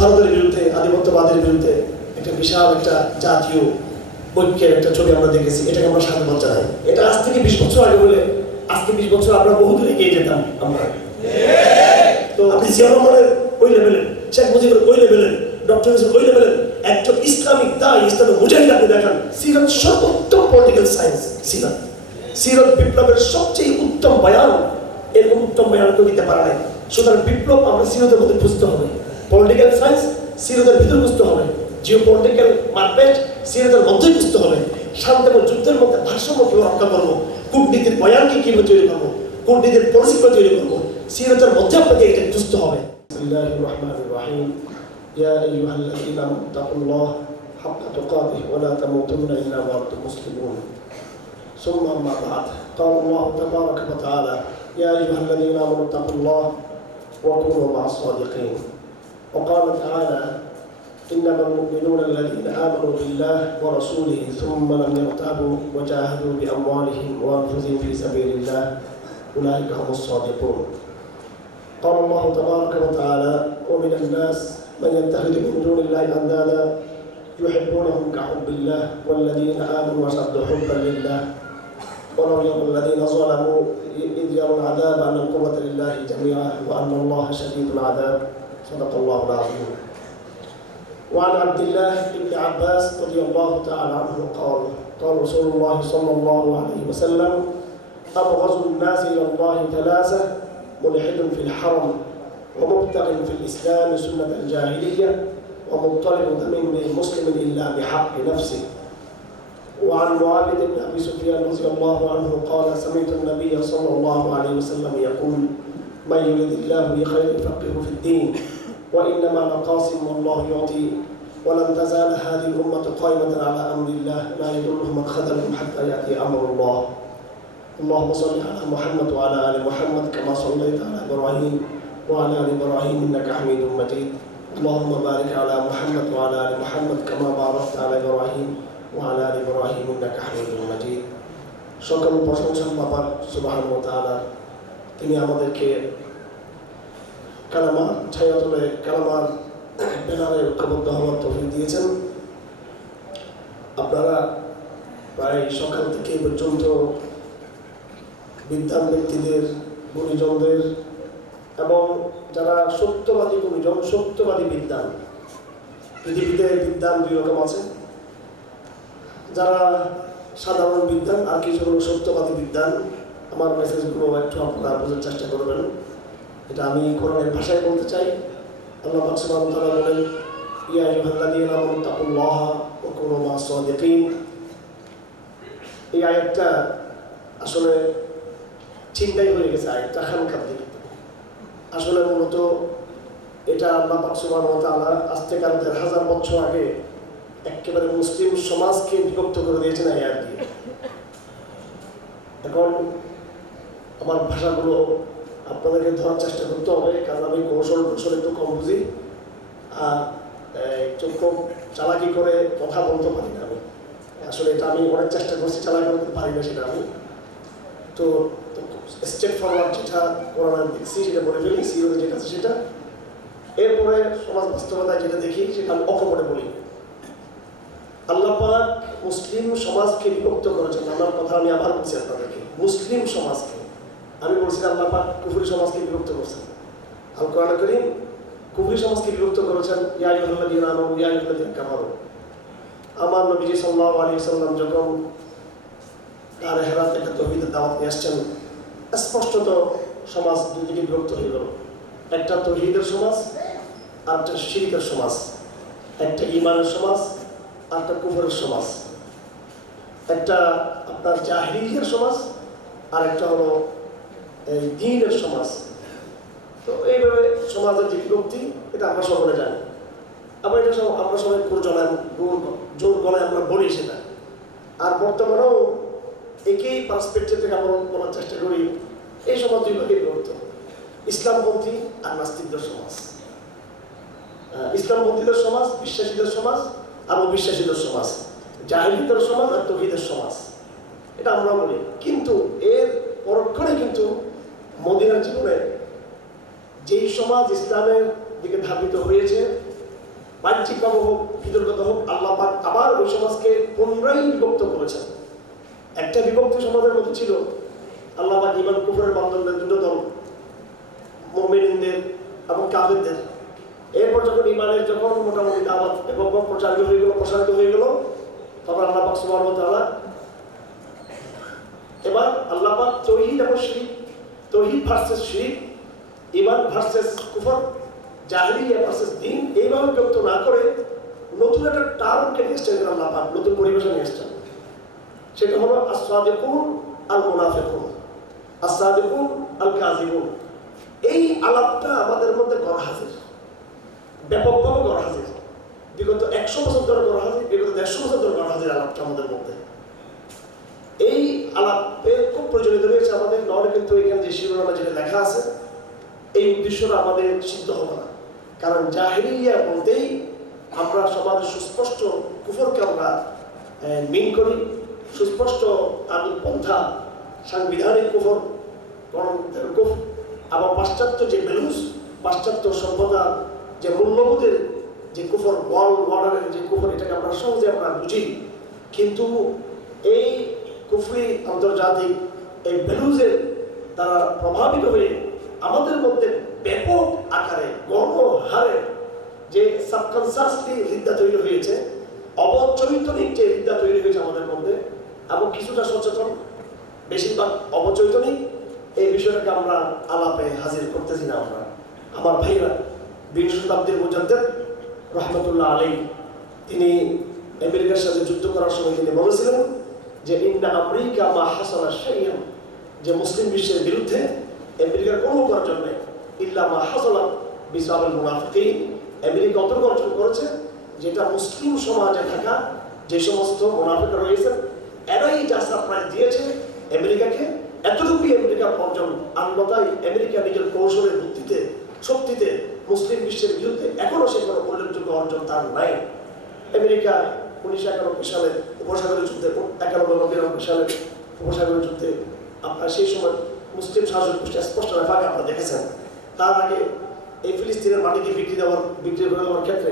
ভারতের বিরুদ্ধে, আধিপত্যবাদের বিরুদ্ধে একটা বিশাল একটা জাতীয় ঐক্যের একটা ছবি আমরা দেখেছি। এটাকে আমরা সাধুবাদ জানাই। এটা আজ থেকে 20 বছর আগে হলে আজকে 20 বছর আমরা বহুদূর এগিয়ে যেতাম আমরা। তো আপনি জিয়া রহমানের ওই লেভেলের, শেখ মুজিবের ওই লেভেলের, ডক্টর ইউনূসের ওই লেভেলের একজন ইসলামিক দায়, ইসলামের মুজাহিদ আপনি দেখান। সিরাত সর্বোত্তম পলিটিক্যাল সায়েন্স। সিরাত বিপ্লবের সবচেয়ে উত্তম বয়ান। এরকম উত্তম বয়ান কেউ দিতে পারে নাই। সুতরাং বিপ্লব আমরা সিরাতের মধ্যে বুঝতে হবে। পলিটিক্যাল সায়েন্স সিরাতের ভিতরে বুঝতে হবে। জিও পলিটিক্যাল মারপেট সিরাতের মধ্যেই বুঝতে হবে। শান্তি এবং যুদ্ধের মধ্যে ভারসাম্য কিভাবে রক্ষা করবো, কূটনীতির বয়ানকে কিভাবে তৈরি করবো, কূটনীতির পরিস্থিতি তৈরি করবো, সিরাতের মধ্যে আপনাকে এটা বুঝতে হবে। বিসমিল্লাহির রহমানির রহিম। ইয়া আইয়ুহাল্লাযীনা আমানু তাকুল্লাহ হাক্কা তুকাতিহি ওয়া লা তামুতুন্না ইল্লা ওয়া আনতুম মুসলিমুন। সুম্মা আম্মা বা'দ। ক্বালা আল্লাহু তাবারাকা ওয়া তাআলা ইয়া আইয়ুহাল্লাযীনা আমানু তাকুল্লাহ ওয়া কুনু মা'আস সাদিকিন। ওয়া ক্বালা তাআলা إنما المؤمنون الذين آمنوا بالله ورسوله ثم لم يرتابوا وجاهدوا بأموالهم وأنفسهم في سبيل الله أولئك هم الصادقون. قال الله تبارك وتعالى ومن الناس من يتخذ من دون الله أندادا يحبونهم كحب الله والذين آمنوا أشد حبا لله ولو يرى الذين ظلموا إذ يروا العذاب أن القوة لله جميعا وأن الله شديد العذاب. صدق الله العظيم. وعن عبد الله بن عباس رضي الله تعالى عنه قال قال رسول الله صلى الله عليه وسلم أبغض الناس إلى الله ثلاثة ملحد في الحرم ومبتغ في الإسلام سنة الجاهلية ومطلب دم مسلم إلا بحق نفسه. وعن معاوية بن أبي سفيان رضي الله عنه قال سمعت النبي صلى الله عليه وسلم يقول من يريد الله بخير يفقهه في الدين وإنما نقاسم والله يعطي ولن تزال هذه الأمة قائمة على أمر الله لا يضرهم من خذلهم حتى يأتي أمر الله. اللهم صل على محمد وعلى آل محمد كما صليت على إبراهيم وعلى آل إبراهيم إنك حميد مجيد. اللهم بارك على محمد وعلى آل محمد كما باركت على إبراهيم وعلى آل إبراهيم إنك حميد مجيد. সকল প্রশংসা আল্লাহ সুবহানাহু ওয়া তাআলা। তিনি আমাদেরকে কালামার ছায়াতলে কালামার ব্যানারে ঐক্যবদ্ধ হওয়ার তৌফিক দিয়েছেন। আপনারা প্রায় সকাল থেকে পর্যন্ত বিদ্বান ব্যক্তিদের, গুণীজনদের এবং যারা সত্যবাদী গুণীজন, সত্যবাদী বিদ্বান, পৃথিবীতে বিদ্বান দুই রকম আছে, যারা সাধারণ বিদ্বান আর কিছু হলো সত্যবাদী বিদ্বান। আমার মেসেজগুলো একটু আপনারা বোঝার চেষ্টা করবেন। এটা আমি কোরআনের ভাষায় বলতে চাই। আল্লাহ পাক সুবহানাহু ওয়া তাআলা বলেন ইয়া আইয়ুহাল্লাযীনা আমানু তাকুল্লাহা ওয়া কুনু মা'আস সাদিকিন। এই আয়াতটা আসলে চিন্তাই হয়ে গেছে, আয়াতটা খানকার দিকে। আসলে মূলত এটা আল্লাহ পাক সুবহানাহু ওয়া তাআলা আজ থেকে 1000 বছর আগে একেবারে মুসলিম সমাজকে বিভক্ত করে দিয়েছেন এই আয়াত দিয়ে। এখন আমার ভাষাগুলো আপনাদেরকে ধরার চেষ্টা করতে হবে, কারণ আমি কৌশল একটু কম বুঝি আর খুব চালাকি করে কথা বলতে পারি না। আমি আসলে এটা আমি অনেক চেষ্টা করছি, চালাকি করতে পারি না সেটা আমি। তো স্টেপ ফরওয়ার্ড যেটা কোরআন দেখছি সেটা বলে ফেলি, সিরিয়াল যেটা আছে সেটা। এরপরে সমাজ বাস্তবতায় যেটা দেখি সেটা আমি অকপটে বলি। আল্লাহ পাক মুসলিম সমাজকে বিভক্ত করেছেন। আমার কথা আমি আবার বলছি আপনাদেরকে, মুসলিম সমাজকে। আমি বলছি আল্লাহ পাক কুফরি সমাজকে বিভক্ত করেছেন। আল কোরআন কারীম কুফরি সমাজকে বিভক্ত করেছেন ইয়া আইয়ুহাল্লাযীনা আমানু ইয়া আইয়ুহাল্লাযীনা কাফারু। আমার নবীজি সাল্লাল্লাহু আলাইহি ওয়াসাল্লাম যখন তার হেরাত থেকে তাওহীদের দাওয়াত নিয়ে আসছেন, স্পষ্টত সমাজ দুদিকে বিভক্ত হয়ে গেল। একটা তাওহীদের সমাজ আর একটা শিরকের সমাজ, একটা ঈমানের সমাজ আর একটা কুফরের সমাজ, একটা আপনার জাহিলিয়ার সমাজ আর একটা হলো এই দ্বীনের সমাজ। তো এইভাবে সমাজের যে বিভক্তি এটা আমরা সকলে জানি। আবার এটা আমরা সবাই জোর গলায় আমরা বলি সেটা। আর বর্তমানেও একই পার্সপেক্টিভ থেকে আমরা বলার চেষ্টা করি এই সমাজ দুই ভাগে বিভক্ত, ইসলামপন্থী আর নাস্তিকদের সমাজ। ইসলামপন্থীদের সমাজ, বিশ্বাসীদের সমাজ আর অবিশ্বাসীদের সমাজ, জাহিলিয়াতের সমাজ আর তাওহীদের সমাজ, এটা আমরা বলি। কিন্তু এর পরক্ষণে কিন্তু মদিনার জীবনে যেই সমাজ ইসলামের দিকে ধাবিত হয়েছে বাহ্যিকভাবে হোক ভিতরগত হোক, আল্লাহ পাক আবার ওই সমাজকে পুনরায় বিভক্ত করেছেন। একটা বিভক্ত সমাজের মধ্যে ছিল আল্লাহ পাক ঈমান কুফরের বান্ধবদের দুটো দল, মুমিনদের এবং কাফেরদের। এরপর যখন ঈমানের যখন মোটামুটি দাওয়াত এবং প্রসারিত হয়ে গেল, তখন আল্লাহ পাক সুবহানাহু ওয়া তাআলা এবার আল্লাহ পাক তাওহীদ এবং শিরক, তাওহীদ ভার্সেস শিরক, ঈমান ভার্সেস কুফর, জাহেলিয়া ভার্সেস দ্বীন এইভাবে বিভক্ত না করে নতুন একটা টার্মকে এসেছেন আল্লাহ পাক, নতুন পরিবেশন এসেছেন। সেটা হলো আস-সাদিকুন আল মুনাফিকুন, আস-সাদিকুন আল কাযিবুন। এই আলাপটা আমাদের মধ্যে গড় হাজির, ব্যাপকভাবে গড় হাজির। বিগত 100 বছর ধরে গড় হাজির, বিগত 150 বছর ধরে গড় হাজির আলাপটা আমাদের মধ্যে। এই আলাপের খুব প্রয়োজনীয়তা রয়েছে আমাদের। নয় কিন্তু এখানে যে শিরোনামে যেটা লেখা আছে, এই উদ্দেশ্যটা আমাদের সিদ্ধ হবে না। কারণ জাহেলিয়া বলতেই আমরা সমাজে সুস্পষ্ট কুফরকে আমরা মিন করি, সুস্পষ্ট আদুপন্থা, সাংবিধানিক কুফর, গণতন্ত্রের কুফর, আবার পাশ্চাত্য যে ভ্যালুস, পাশ্চাত্য সভ্যতা যে মূল্যবোধের যে কুফর, ওয়ার্ল্ড অর্ডারের যে কুফর, এটাকে আমরা সহজে আমরা বুঝি। কিন্তু এই কুফরি আন্তর্জাতিক এই ভ্যালুজের দ্বারা প্রভাবিত হয়ে আমাদের মধ্যে ব্যাপক আকারে গণহারে যে সাবকনসিয়াসলি রিদ্দা তৈরি হয়েছে, অবচৈতনিক যে রিদ্দা তৈরি হয়েছে আমাদের মধ্যে, এবং কিছুটা সচেতন, বেশিরভাগ অবচৈতনিক, এই বিষয়টাকে আমরা আলাপে হাজির করতেছি না আমরা। আমার ভাইরা, 20 শতাব্দীর মুজাদ্দিদ রহমতুল্লাহ আলাইহি তিনি আমেরিকার সাথে যুদ্ধ করার সময় তিনি বলেছিলেন যে ইন্না আমেরিকা মা হাসানা শাইয়ান, যে মুসলিম বিশ্বের বিরুদ্ধে আমেরিকার কোনো উপার্জন নেই, ইল্লা মা হাসালা বিসাবাল মুনাফিকিন। আমেরিকা অতটুকু অর্জন করেছে যেটা মুসলিম সমাজে থাকা যে সমস্ত মুনাফিক রয়েছে এরাই যা সারপ্রাইজ দিয়েছে আমেরিকাকে, এতটুকুই আমেরিকার অর্জন। আন্যতায় আমেরিকা নিজের কৌশলের বুদ্ধিতে, শক্তিতে মুসলিম বিশ্বের বিরুদ্ধে এখনো সে কোনো উল্লেখযোগ্য অর্জন তার নাই। আমেরিকা 1991 সালের উপসাগরীয় যুদ্ধে, 91-92 সালের উপসাগরীয় যুদ্ধে আপনার সেই সময় মুসলিম শাসক গোষ্ঠী স্পষ্ট ব্যাপারে আপনারা দেখেছেন। তার আগে এই ফিলিস্তিনের মাটিকে বিক্রি করে দেওয়ার ক্ষেত্রে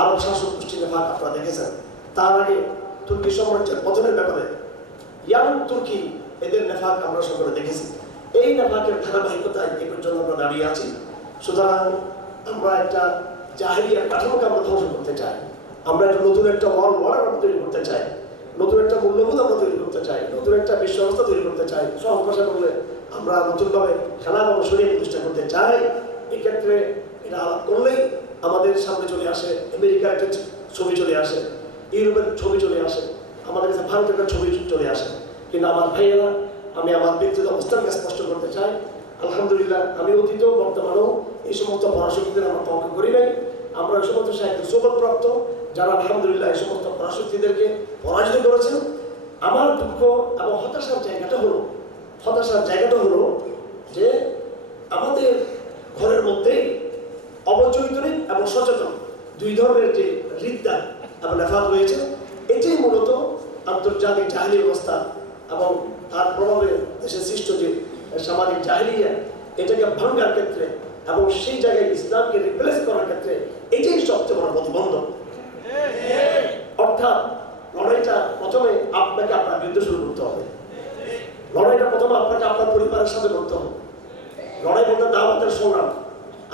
আরব শাসক গোষ্ঠীর ভাগ আপনারা দেখেছেন। তার আগে তুর্কি সাম্রাজ্যের পতনের ব্যাপারে ইয়াং তুর্কি, এদের নেফাক আমরা সকলে দেখেছি। এই নেফাকের ধারাবাহিকতায় এ পর্যন্ত আমরা দাঁড়িয়ে আছি। সুতরাং আমরা একটা জাহেলিয়ার কাঠামোকে আমরা ধ্বংস করতে চাই, আমরা একটা নতুন একটা ওয়ার্ল্ড অর্ডার আমরা তৈরি করতে চাই, নতুন একটা মূল্যবোধ আমরা তৈরি করতে চাই, নতুন একটা বিশ্ব ব্যবস্থা তৈরি করতে চাই। সহজ ভাষা বললে আমরা নতুনভাবে খেলা এবং শরীর প্রতিষ্ঠা করতে চাই। এক্ষেত্রে এটা আলাপ করলেই আমাদের সামনে চলে আসে আমেরিকার একটা ছবি চলে আসে, ইউরোপের ছবি চলে আসে, আমাদের কাছে ভারতের একটা ছবি চলে আসে। কিন্তু আমার ভাইয়েরা, আমি আমার ব্যক্তিগত অবস্থানকে স্পষ্ট করতে চাই, আলহামদুলিল্লাহ আমি অতীত বর্তমানেও এই সমস্ত পরাশক্তিদের আমরা তর্ক করি নাই। আমরা এই সমস্ত সাহিত্য সুযোগপ্রাপ্ত যারা আলহামদুলিল্লাহ এই সমস্ত পরাশক্তিদেরকে পরাজিত করেছেন। আমার দুঃখ এবং হতাশার জায়গাটা হলো যে আমাদের ঘরের মধ্যে অবচৈতনিক এবং সচেতন দুই ধরনের যে রিদ্দা এবং নেফাক রয়েছে, এটাই মূলত আন্তর্জাতিক জাহেলি ব্যবস্থা এবং তার প্রভাবে দেশের সৃষ্ট যে সামাজিক জাহেলিয়া, এটাকে ভাঙ্গার ক্ষেত্রে এবং সেই জায়গায় ইসলামকে রিপ্লেস করার ক্ষেত্রে এটাই সবচেয়ে বড় প্রতিবন্ধক। অর্থাৎ লড়াইটা প্রথমে আপনাকে আপনার বিরুদ্ধে শুরু করতে হবে, লড়াইটা প্রথমে আপনাকে আপনার পরিবারের সাথে করতে হবে। লড়াই বলতে দাওয়াতের সংগ্রাম,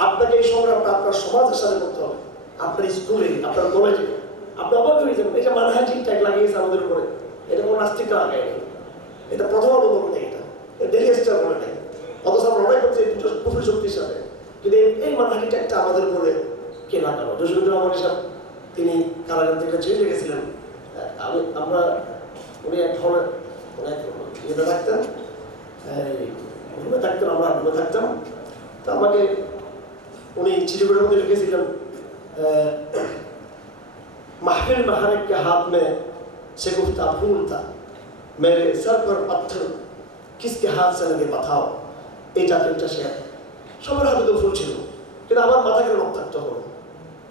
আপনাকে এই সংগ্রামটা আপনার সমাজের সাথে করতে হবে, আপনার স্কুলে, আপনার কলেজে। আপনি অবাক হয়ে যাবেন, এটা মানহাজিক ট্যাগ লাগিয়েছে আমাদের উপরে, এটা কোনো নাস্তিকতা লাগায়নি, এটা প্রথম অনুভব নেই, এটা ডেলি স্টার বলে নেই। অথচ আমরা লড়াই করছি দুটো কুফরি শক্তির সাথে, কিন্তু এই মানহাজি ট্যাগটা আমাদের উপরে কে লাগালো? জসিমুদ্দিন রহমান সাহেব তিনি কারাগার থেকে ছেড়ে গেছিলেন। উনি এক ধরনের ইয়েতে থাকতেন, রুমে থাকতেন, আমরা রুমে থাকতাম। তো আমাকে উনি চিঠিগুলোর মধ্যে লিখেছিলেন, महफिल महारक के हाथ में शेगुफ्ता फूल था, मेरे सर पर पत्थर किसके हाथ से लगे बताओ। এই জাতীয় একটা শেয়ার, সবার হাতে তো ফুল ছিল, কিন্তু আমার মাথা কেন রক্তাক্ত হলো?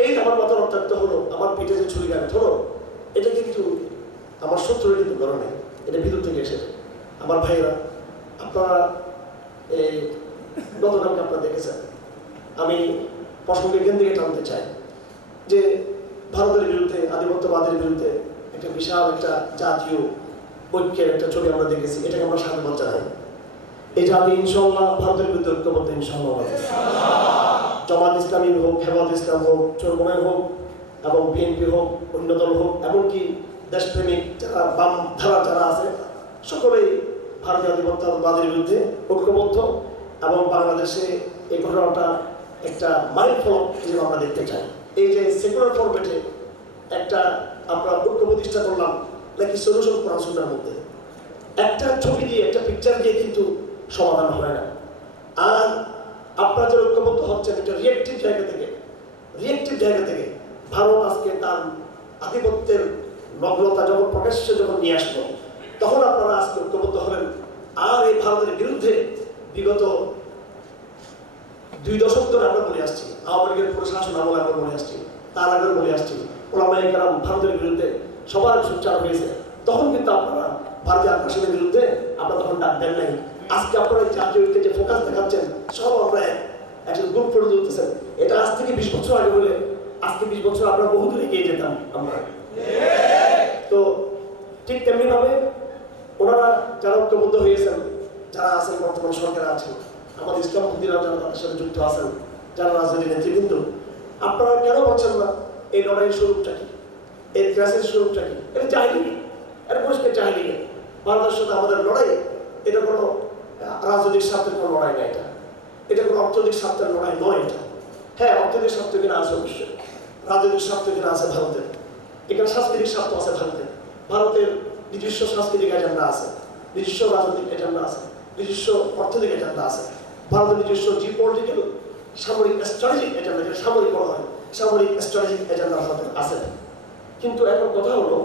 এই আমার মাথা রক্তাক্ত হলো, আমার পিঠে যে ছুরি গায়ে ধরো, এটা কিন্তু আমার শত্রুরা কিন্তু করে নেই, এটা ভিতর থেকে এসেছে। আমার ভাইরা, আপনারা এই গতকালকে আপনারা দেখেছেন, আমি প্রসঙ্গে এখান থেকে টানতে চাই যে ভারতের বিরুদ্ধে, আধিপত্যবাদের বিরুদ্ধে একটা বিশাল একটা জাতীয় ঐক্যের একটা ছবি আমরা দেখেছি। এটাকে আমরা সাধুবাদ জানাই। এই জাতি ইনশাআল্লাহ ভারতের বিরুদ্ধে ঐক্যবদ্ধ ইনশাআল্লাহ। জামাত ইসলামী হোক, হেফাজত ইসলাম হোক, চরমনাই হোক এবং বিএনপি হোক, অন্য দল হোক, এমনকি দেশপ্রেমিক যারা বাম ধারা যারা আছে, সকলেই ভারতীয় আধিপত্যবাদের বিরুদ্ধে ঐক্যবদ্ধ এবং বাংলাদেশে এই ঘটনাটা একটা মাইল ফলক হিসেবে আমরা দেখতে চাই। এই যে সেকুলার ফরম্যাটে একটা আমরা ঐক্য প্রতিষ্ঠা করলাম, নাকি সলিউশন কোরআন সুন্নাহর মধ্যে একটা ছবি দিয়ে, একটা পিকচার দিয়ে কিন্তু সমাধান হয় না। আর আপনারা যে ঐক্যবদ্ধ হচ্ছেন একটা রিয়েক্টিভ জায়গা থেকে ভারত আজকে তার আধিপত্যের নগ্নতা যখন প্রকাশ্যে যখন নিয়ে আসলো, তখন আপনারা আজকে ঐক্যবদ্ধ হলেন। আর এই ভারতের বিরুদ্ধে বিগত 2 দশক ধরে আমরা বলে আসছি, আওয়ামী লীগের প্রশাসন আমলে আমরা বলে আসছি, তার আগে বলে আসছি, ওলামায়ে কেরাম ভারতের বিরুদ্ধে সবার সোচ্চার হয়েছে। তখন কিন্তু আপনারা ভারতীয় আগ্রাসনের বিরুদ্ধে আপনারা তখন ডাক দেন নাই। আজকে আপনারা জাতীয় ঐক্যে যে ফোকাস দেখাচ্ছেন, সব আমরা একটা গ্রুপ করে তুলতেছেন। এটা আজ থেকে 20 বছর আগে হলে আজকে 20 বছর আমরা বহু দূর এগিয়ে যেতাম আমরা। তো ঠিক তেমনি ভাবে ওনারা যারা ঐক্যবদ্ধ হয়েছেন, যারা আছেন বর্তমান সরকারে আছেন, আমাদের ইসলাম মন্দিরা যারা তাদের সাথে যুক্ত আছেন, যারা রাজনৈতিক নেতৃবৃন্দ, আপনারা কেন বলছেন না এই লড়াইয়ের স্বরূপটা কি, এই ক্রাইসিস স্বরূপটা কি? এটা জাহিলি, এটা পরিষ্কার জাহিলি। ভারতের সাথে আমাদের লড়াই এটা কোনো রাজনৈতিক স্বার্থের কোনো লড়াই না, এটা কোনো অর্থনৈতিক স্বার্থের লড়াই নয়। এটা হ্যাঁ, অর্থনৈতিক স্বার্থ কিনা আছে অবশ্যই, রাজনৈতিক স্বার্থ কিনা আছে ভারতের, এখানে সাংস্কৃতিক স্বার্থ আছে ভারতের নিজস্ব সাংস্কৃতিক এজেন্ডা আছে, নিজস্ব রাজনৈতিক এজেন্ডা আছে, নিজস্ব অর্থনৈতিক এজেন্ডা আছে, ভারতের নিজস্ব জিওপলিটিক্যাল সামরিক স্ট্র্যাটেজিক এজেন্ডা, যেটা সামরিক বলা হয়, সামরিক স্ট্র্যাটেজিক এজেন্ডা ভারতের আছে। কিন্তু এখন কথা হলো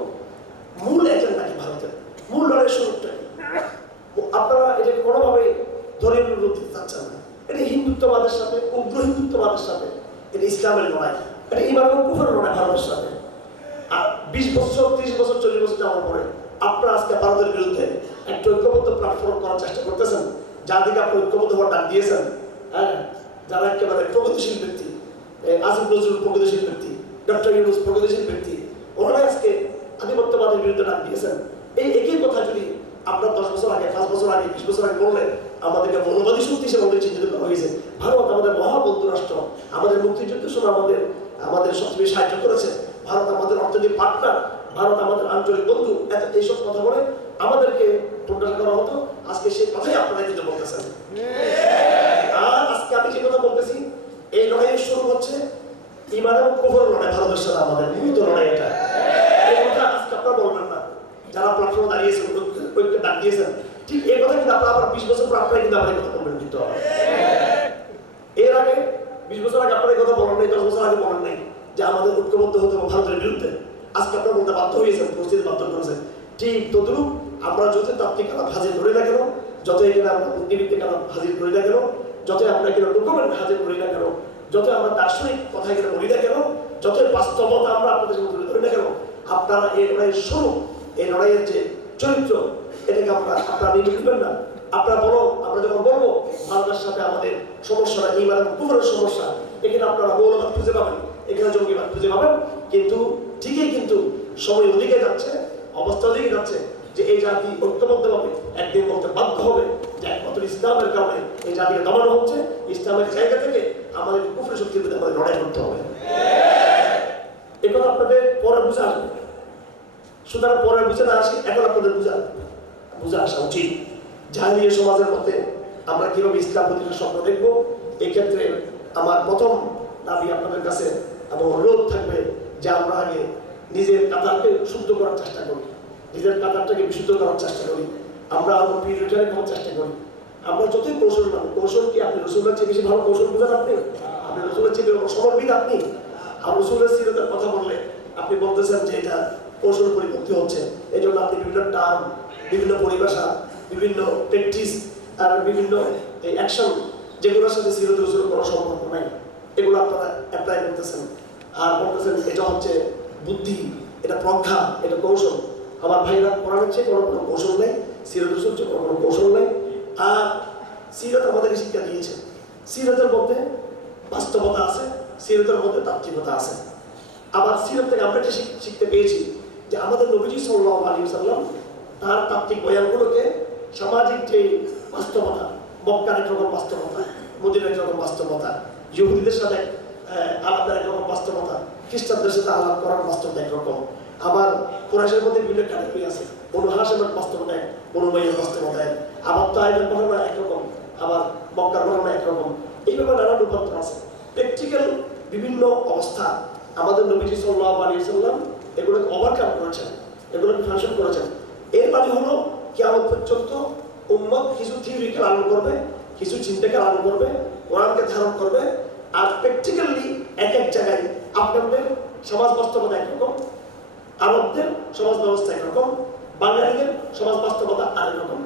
মূল এজেন্ডা কি ভারতের, মূল লড়াইয়ের স্বরূপটা কি? আপনারা এটাকে কোনোভাবে ধরে রূপ দিতে চাচ্ছেন না। এটা হিন্দুত্ববাদের সাথে, উগ্র হিন্দুত্ববাদের সাথে, এটা ইসলামের লড়াই, এটা ইমান এবং কুফরের লড়াই ভারতের সাথে। আর 20 বছর, 30 বছর, 40 বছর যাওয়ার পরে আপনারা আজকে ভারতের বিরুদ্ধে একটা ঐক্যবদ্ধ প্ল্যাটফর্ম করার চেষ্টা করতেছেন, যাদেরকে আপনি ঐক্যবদ্ধ হওয়ার ডাক দিয়েছেন। হ্যাঁ, যারা একেবারে প্রগতিশীল ব্যক্তি, আসিফ নজরুল প্রগতিশীল ব্যক্তি, ডক্টর ইউনূস প্রগতিশীল ব্যক্তি, ওনারা আজকে আধিপত্যবাদের বিরুদ্ধে ডাক দিয়েছেন। এই একই কথা যদি আপনার 10 বছর আগে, 5 বছর আগে, 20 বছর আগে বললে, আমাদেরকে মৌলবাদী শক্তি হিসেবে আমাদের চিন্তিত করা হয়েছে। ভারত আমাদের মহাবন্ধু রাষ্ট্র, আমাদের মুক্তিযুদ্ধের সময় আমাদের সবচেয়ে সাহায্য করেছে, ভারত আমাদের অর্থনৈতিক পার্টনার, ভারত আমাদের আঞ্চলিক বন্ধু। এইসব কথা বলে আমাদেরকে টোটাল করা হতো। আজকে সেই কথাই আপনারা কিন্তু বলতেছেন। আর আজকে আমি যে কথা বলতেছি, এই লড়াইয়ের শুরু হচ্ছে ইমান এবং কুফরের লড়াই, ভারতের সাথে আমাদের মূলত লড়াই। এটা এই কথা আজকে আপনারা বলবেন না, যারা প্ল্যাটফর্মে দাঁড়িয়েছেন, ঐক্যে ডাক দিয়েছেন, ঠিক এই কথা কিন্তু আপনারা আবার 20 বছর পর আপনারা কিন্তু আপনার কথা বলবেন। কিন্তু এর আগে 20 বছর আগে আপনার কথা বলেন নাই, 10 বছর আগে বলেন নাই যে আমাদের ঐক্যবদ্ধ হতে হবে ভারতের বিরুদ্ধে। আজকে আপনারা বলতে বাধ্য হয়েছেন, পরিস্থিতি বাধ্য করেছেন। ঠিক তদ্রুপ আমরা যত তাত্ত্বিক আলাপ হাজির করি না কেন, যত এখানে আমরা বুদ্ধিবৃত্তিক আলাপ হাজির করি না কেন, যত আমরা এখানে ডকুমেন্ট হাজির করি না কেন, যত আমরা দার্শনিক কথা এখানে বলি না কেন, যত বাস্তবতা আমরা আপনাদের সাথে তুলে ধরি না কেন, আপনারা এই লড়াইয়ের স্বরূপ, এই লড়াইয়ের যে চরিত্র, এটাকে আপনারা নিয়ে দিবেন না। আপনারা বলো, আমরা যখন বলবো ভারতের সাথে আমাদের সমস্যাটা ইমান এবং কুফরের সমস্যা, এখানে আপনারা মৌলবাদ খুঁজে পাবেন, এখানে জঙ্গিবাদ খুঁজে পাবেন। কিন্তু ঠিকই কিন্তু সময় ওদিকে যাচ্ছে, অবস্থা ওদিকে যাচ্ছে যে এই জাতি ঐক্যবদ্ধভাবে একদিন বলতে বাধ্য হবে যে একমাত্র ইসলামের কারণে এই জাতিকে দমানো হচ্ছে। ইসলামের জায়গা থেকে আমাদের কুফরের শক্তির বিরুদ্ধে আমাদের লড়াই করতে হবে। এই কথা আপনাদের পরে বুঝে আসবে, সুতরাং পরে বুঝে না আসি, এখন আপনাদের বুঝে আসা উচিত। জাহিলিয়া সমাজের মধ্যে আমরা কিভাবে ইসলাম প্রতিষ্ঠার স্বপ্ন দেখবো। এই ক্ষেত্রে আমার প্রথম দাবি আপনাদের কাছে এবং অনুরোধ থাকবে যে আমরা আগে নিজের কাতারকে শুদ্ধ করার চেষ্টা করি, নিজের কাতারটাকে বিশুদ্ধ করার চেষ্টা করি, আমরা আরো পিউরিটারি হওয়ার চেষ্টা করি। আমরা যতই কৌশল মানে, কৌশল কি আপনি রসুলের চেয়ে বেশি ভালো কৌশল বুঝেন? আপনি রসুলের চেয়ে সমর্পিত আপনি। আর রসুলের সিরাতের কথা বললে আপনি বলতেছেন যে এটা কৌশল পরিপন্থী হচ্ছে, এই জন্য আপনি বিভিন্ন টার্ম, বিভিন্ন পরিভাষা, বিভিন্ন প্র্যাকটিস আর বিভিন্ন এই অ্যাকশন যেগুলোর সাথে সিরাত রসুলের কোনো সম্পর্ক নাই, এগুলো আপনারা অ্যাপ্লাই করতেছেন আর বলতেছেন এটা হচ্ছে বুদ্ধি, এটা প্রজ্ঞা, এটা কৌশল। আমার ভাইরা কোরআনের চেয়ে কোনো কৌশল নেই, সিরাত রসুল চেয়ে কোনো কৌশল নেই। আর সিরাত আমাদেরকে শিক্ষা দিয়েছে, সিরাতের মধ্যে বাস্তবতা আছে, সিরাতের মধ্যে তাত্ত্বিকতা আছে। আবার সিরাত থেকে আমরা এটা শিখতে পেয়েছি যে আমাদের নবীজি সাল্লাল্লাহু আলাইহি ওয়াসাল্লাম তার তাত্ত্বিক বয়ানগুলোকে সামাজিক যে বাস্তবতা, মক্কার একরকম বাস্তবতা, মদিনার একরকম বাস্তবতা, ইহুদিদের সাথে আলাদা একরকম বাস্তবতা, খ্রিস্টানদের সাথে আলাপ করার বাস্তবতা একরকম, আবার কোরআনের মধ্যে বিভিন্ন ক্যাটাগরি আছে, বনু হাশিমের বাস্তবতা এক, বনু উমাইয়ার বাস্তবতা এক, আবার তাইফের ঘটনা একরকম, আবার মক্কার ঘটনা একরকম, এইভাবে নানা রূপান্তর আছে। প্র্যাকটিক্যাল বিভিন্ন অবস্থা আমাদের নবীজি সাল্লাল্লাহু আলাইহি ওয়াসাল্লাম এগুলোকে ওভারকাম করেছেন, এগুলোকে ফাংশন করেছেন। এর মানে হলো কিয়ামত পর্যন্ত উম্মত কিছু থিওরিকে লালন করবে, কিছু চিন্তাকে লালন করবে, কোরআনকে ধারণ করবে, আর প্র্যাকটিক্যালি এক এক জায়গায় আপনাদের সমাজ বাস্তবতা একরকম, আরবদের সমাজ ব্যবস্থা একরকম, বাঙালিদের সমাজ বাস্তবতা আরেক রকম।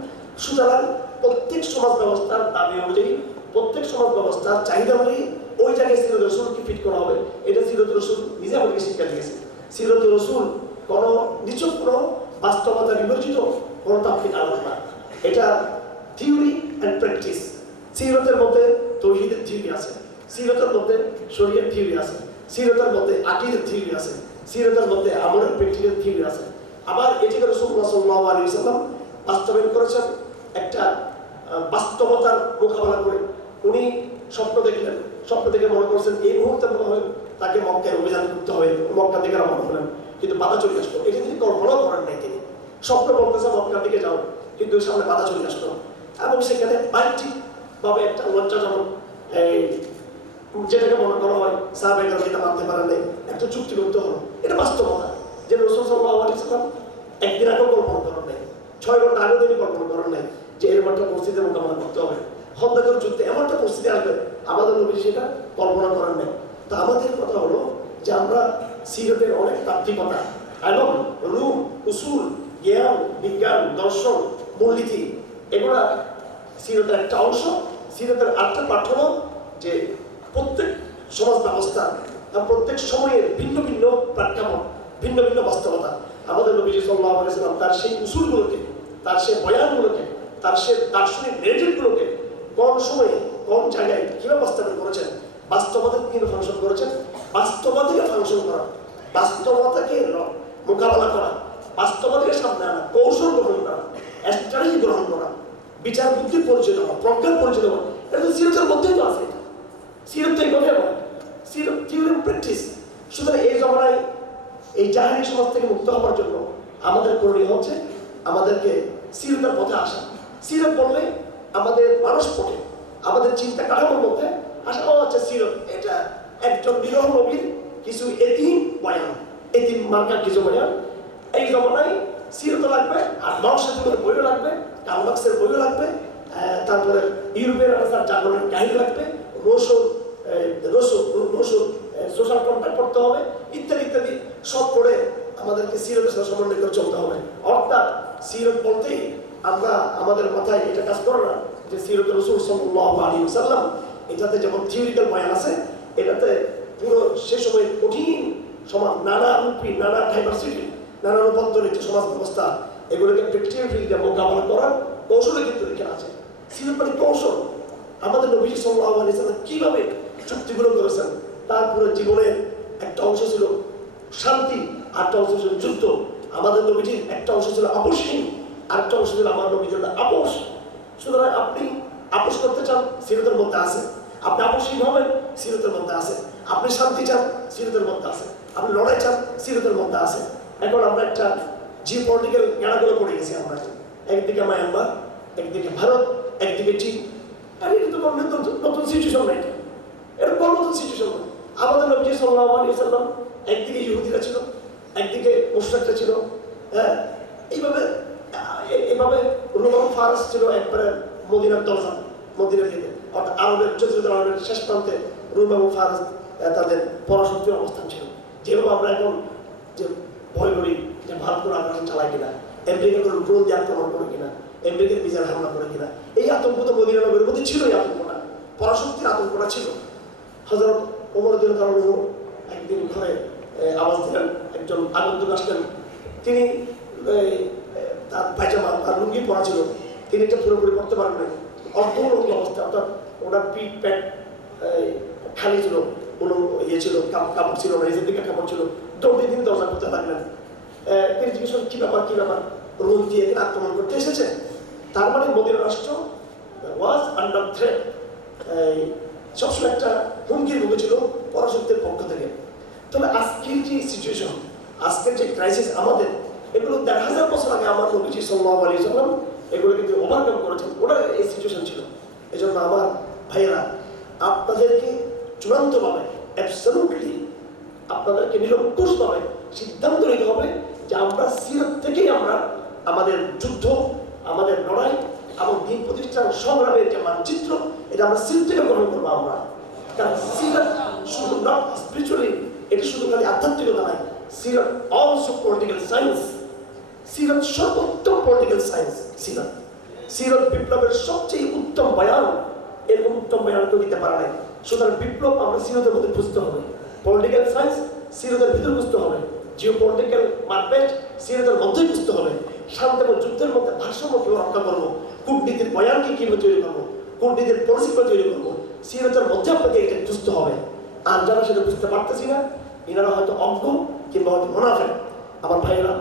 সুতরাং প্রত্যেক সমাজ ব্যবস্থার দাবি অনুযায়ী, প্রত্যেক সমাজ ব্যবস্থার চাহিদা অনুযায়ী ওই জায়গায় সিরাত রাসূলকে ফিট করা হবে। এটা সিরাত রাসূল নিজে আমাদেরকে শিক্ষা দিয়েছে। সিরাত রাসূল কোনো নিছক কোনো বাস্তবতা বিবর্জিত কোনো তাত্ত্বিক আলোচনা, এটা থিওরি অ্যান্ড প্র্যাকটিস। সিরাতের মধ্যে তাওহীদের থিওরি আছে, সিরাতের মধ্যে শরীয়তের থিওরি আছে, সিরাতের মধ্যে আকীদার থিওরি আছে, সিরাতের মধ্যে আমলের প্র্যাকটিক্যাল থিওরি আছে। আবার এটিকে রাসূলুল্লাহ সাল্লাল্লাহু আলাইহি ওয়াসাল্লাম বাস্তবায়ন করেছেন একটা বাস্তবতার মোকাবেলা করে। উনি স্বপ্ন দেখলেন, স্বপ্ন দেখে মনে করছেন এই মুহূর্তে মনে হয় তাকে মক্কায় অভিযান করতে হবে, মক্কা থেকে রওনা হলেন, কিন্তু বাধা চলে আসলো। এটা তিনি কল্পনাও করেন নাই। তিনি স্বপ্ন বলতেছে মক্কার দিকে যাও, কিন্তু সামনে বাধা চলে আসলো এবং সেখানে বাহ্যিকভাবে একটা লজ্জাজনক যেটাকে মনে করা হয় সাহাবায়ে যেটা মানতে পারেন নাই, একটা চুক্তি করতে হলো। এটা বাস্তবতা যে রাসূল সাল্লাল্লাহু আলাইহি ওয়াসাল্লাম একদিন আগেও কল্পনা করেন নাই, 6 ঘন্টা আগেও তিনি কল্পনা করেন নাই যে এরকম একটা পরিস্থিতি মোকাবিলা করতে হবে। খন্দকের যুদ্ধে এমন একটা পরিস্থিতি আসবে আমাদের নবী সেটা কল্পনা করেন নাই। তা আমাদের কথা হলো যে আমরা সিরাতের অনেক তাত্ত্বিকতা, আলম, রূপ, উসুল, জ্ঞান, বিজ্ঞান, দর্শন, মূলনীতি, এগুলা সিরাতের একটা অংশ। সিরাতের আরেকটা পাঠ হলো যে প্রত্যেক সমাজ ব্যবস্থা, প্রত্যেক সময়ের ভিন্ন ভিন্ন প্রেক্ষাপট, ভিন্ন ভিন্ন বাস্তবতা। আমাদের নবীজি সাল্লাল্লাহু আলাইহি ওয়াসাল্লাম তার সেই উসুলগুলোকে, তার সেই বয়ানগুলোকে, তার সেই দার্শনিক নেগেটিভগুলোকে কোন সময়ে কোন জায়গায় কীভাবে বাস্তবায়ন করেছেন, বাস্তবতাকে কীভাবে ফাংশন করেছেন, বাস্তবতাকে ফাংশন করা, বাস্তবতাকে মোকাবেলা করা, বাস্তবতাকে সামনে আনা, কৌশল গ্রহণ করা, স্ট্র্যাটেজি গ্রহণ করা, বিচার বুদ্ধির পরিচয় দেওয়া, প্রজ্ঞার পরিচয় দেওয়া, এটা তো সিরাতের মধ্যেই তো আছে। সিরাত তো এই কথাই বলে, সিরাত থিওরি প্র্যাকটিস। সুতরাং এই জমানায় এই জাহেলি সমাজ থেকে মুক্ত হওয়ার জন্য আমাদের করণীয় হচ্ছে আমাদেরকে সিরাতের পথে আসা। সিরাত বললে আমাদের মানুষ পথে, আমাদের চিন্তা কাঠামোর মধ্যে আসা হচ্ছে সিরাত। এটা একজন বিরহ নবীর কিছু এতিম বয়ান, এতিম মার্কার কিছু বয়ান। এই জমানায় সিরাতও লাগবে, আর মানুষের জীবনের বইও লাগবে, কালমার্ক্সের বইও লাগবে, তারপরে ইউরোপের জাগরণের কাহিনী লাগবে, সোশ্যাল কন্ট্যাক্ট করতে হবে, ইত্যাদি ইত্যাদি সব পড়ে আমাদেরকে সিরাতের সাথে সমন্বয় করে চলতে হবে। অর্থাৎ সিরাত বলতেই আমরা আমাদের মাথায় এটা কাজ করে না যে সিরাত রাসূল সাল্লাল্লাহু আলাইহি ওয়াসাল্লাম, এটাতে যেমন থিওরিক্যাল বয়ান আছে, এটাতে পুরো সে সময় কঠিন সমাজ, নানা রূপী, নানা ডাইভার্সিটি, নানা রূপান্তরিত যে সমাজ ব্যবস্থা, এগুলোকে প্র্যাকটিক্যাল ফিল্ডে মোকাবেলা করার কৌশলে কিন্তু এখানে আছে। সিরাত মানে কৌশল। আমাদের নবীজি সাল্লাল্লাহু আলাইহি ওয়াসাল্লাম কিভাবে চুক্তিগুলো করেছেন, তার পুরো জীবনের একটা অংশ ছিল শান্তি, আরেকটা অংশ ছিল যুদ্ধ। আমাদের নবীজির একটা অংশ ছিল আপোষহীন, আরেকটা অংশ ছিল আমার নবীজির আপোষ। সুতরাং আপনি আপোষ করতে চান, সিরাতের মধ্যে আছে। আপনি আপোষহীন হবেন, সিরাতের মধ্যে আছে। আপনি শান্তি চান, সিরাতের মধ্যে আছে। আপনি লড়াই চান, সিরাতের মধ্যে আছে। এখন আমরা একটা জিওপলিটিক্যাল খেলাগুলো পড়ে গেছি আমরা। একদিকে মায়ানমার, একদিকে ভারত, একদিকে চীন। আর এটা তো নতুন সিচুয়েশন নাই, এটা কোন নতুন সিচুয়েশন নয়। আমাদের নবী সাল্লাল্লাহু আলাইহি ওয়াসাল্লাম একদিকে ইহুদিরা ছিল, একদিকে মুশরিকরা ছিল। হ্যাঁ, এইভাবে রোমান ফারস ছিল একবারে মদিনার দরজা, মদিনা থেকে, অর্থাৎ আরবের চতুর্থ আরবের শেষ প্রান্তে রোম এবং ফারস তাদের পরাশক্তির অবস্থান ছিল। যেভাবে আমরা এখন যে ভয় করি যে ভারত কোনো আগ্রাসন চালায় কিনা, আমেরিকা কোনো ড্রোন দিয়ে আক্রমণ করে কিনা, আমেরিকার মিসাইল হামলা করে কিনা, এই আতঙ্ক তো মদিনা নগরের মধ্যে ছিল। এই আতঙ্কটা, পরাশক্তির আতঙ্কটা ছিল। হযরত ওমর রাদিয়াল্লাহু আনহু একদিন ঘরে আওয়াজ দিলেন, একজন আগন্তুক আসলেন। তিনি তার পায়জামা আর লুঙ্গি পরা ছিল, তিনি এটা পুরোপুরি করতে পারেন নাই, অর্ধলঙ্গ অবস্থা, অর্থাৎ ওনার পিঠ প্যাট খালি ছিল, কোনো ইয়ে ছিল, কাপড় ছিল না, নিজের দিকে কাপড় ছিল, দৌড় দিয়ে তিনি দরজা করতে লাগলেন। তিনি জিজ্ঞেস করেন কি ব্যাপার রোম দিয়ে এখানে আক্রমণ করতে এসেছে? তার মানে মদিনা রাষ্ট্র ওয়াজ আন্ডার থ্রেট, সবসময় একটা হুমকির মুখে ছিল পরাশক্তির পক্ষ থেকে। তবে আজকের যে সিচুয়েশন, আজকের যে ক্রাইসিস আমাদের, এগুলো ১,৫০০ বছর আগে আমার নবীজি সাল্লাল্লাহু আলাইহি ওয়াসাল্লাম এগুলো কিন্তু ওভারকাম করেছেন, ওরা এই সিচুয়েশন ছিল। এই জন্য আমার ভাইয়েরা, আপনাদেরকে চূড়ান্তভাবে অ্যাবসলিউটলি আপনাদেরকে নিরঙ্কুশভাবে সিদ্ধান্ত নিতে হবে যে আমরা সিরাত থেকেই আমরা আমাদের যুদ্ধ, আমাদের লড়াই এবং দিন প্রতিষ্ঠান সংগ্রামের যে মানচিত্র, এটা আমরা সিরাত থেকে গ্রহণ করবো আমরা। কারণ সিরাত শুধু নট স্পিরিচুয়ালি, এটা শুধু খালি আধ্যাত্মিকতা নয়, সিরাত অলসো পলিটিক্যাল সায়েন্স। সিরাত সর্বোত্তম পলিটিক্যাল সায়েন্স। সিরাত বিপ্লবের সবচেয়ে উত্তম বয়ান, এরকম উত্তম বয়ান কেউ দিতে পারে নাই। সুতরাং বিপ্লব আমরা সিরাতের মধ্যে বুঝতে হবে, পলিটিক্যাল সায়েন্স সিরাতের ভিতরে বুঝতে হবে, জিও পলিটিক্যাল মারপেট সিরাতের মধ্যেই বুঝতে হবে। শান্তি এবং যুদ্ধের মধ্যে ভারসাম্য কীভাবে রক্ষা করবো, কূটনীতির বয়ানকে কীভাবে তৈরি করবো, কূটনীতির পরিস্থিতি তৈরি করবো, সিরাতের মধ্যে আপনাকে এটা বুঝতে হবে। আর যারা সেটা বুঝতে পারতেছি না, এনারা হয়তো অজ্ঞ কিংবা হয়তো মুনাফিক। আমার ভাইয়েরা,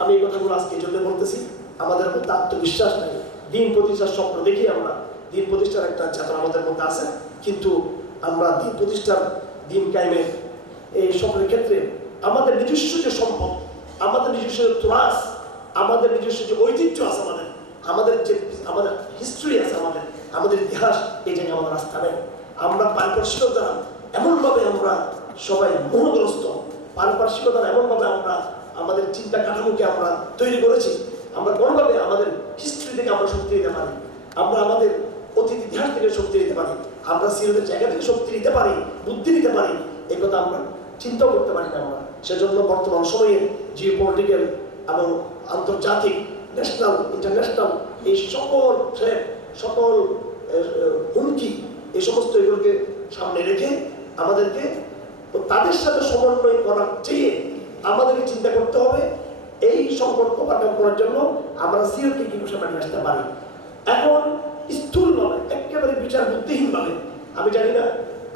আমি এই কথাগুলো আজকে এই জন্য বলতেছি, আমাদের মধ্যে আত্মবিশ্বাস নেই। দিন প্রতিষ্ঠার স্বপ্ন দেখি আমরা, দিন প্রতিষ্ঠার একটা চেতনা আমাদের মধ্যে আছে, কিন্তু আমরা দিন প্রতিষ্ঠার, দিন কায়েমের এই স্বপ্নের ক্ষেত্রে আমাদের নিজস্ব যে সম্পদ, আমাদের নিজস্ব তুরাস, আমাদের নিজস্ব যে ঐতিহ্য আছে, আমাদের যে আমাদের হিস্ট্রি আছে, আমাদের ইতিহাস, এই জায়গায় আমাদের রাস্তা নেই। আমরা পারিপার্শ্বিক দ্বারা এমনভাবে আমরা সবাই মোহগ্রস্ত, পারিপার্শ্বিক দ্বারা এমনভাবে আমরা আমাদের চিন্তা কাঠামোকে আমরা তৈরি করেছি, আমরা কোনোভাবে আমাদের হিস্ট্রি থেকে আমরা শক্তি দিতে পারি, আমরা আমাদের অতীত ইতিহাস থেকে শক্তি দিতে পারি, আমরা সিরাতের জায়গা থেকে শক্তি নিতে পারি, বুদ্ধি নিতে পারি, এই কথা আমরা চিন্তাও করতে পারি না আমরা। সেজন্য বর্তমান সময়ে জিও পলিটিক্যাল এবং আন্তর্জাতিক, ন্যাশনাল, ইন্টারন্যাশনাল এই সকল থ্রেট, সকল হুমকি, এই সমস্ত এগুলোকে সামনে রেখে আমাদেরকে তাদের সাথে সমন্বয় করার চেয়ে আমাদেরকে চিন্তা করতে হবে এই সম্পর্ক পাঠন করার জন্য আমরা সিরাতকে কি সামনে নিয়ে আসতে পারি। এখন স্থূলভাবে, একেবারে বিচার বুদ্ধিহীনভাবে, আমি জানি না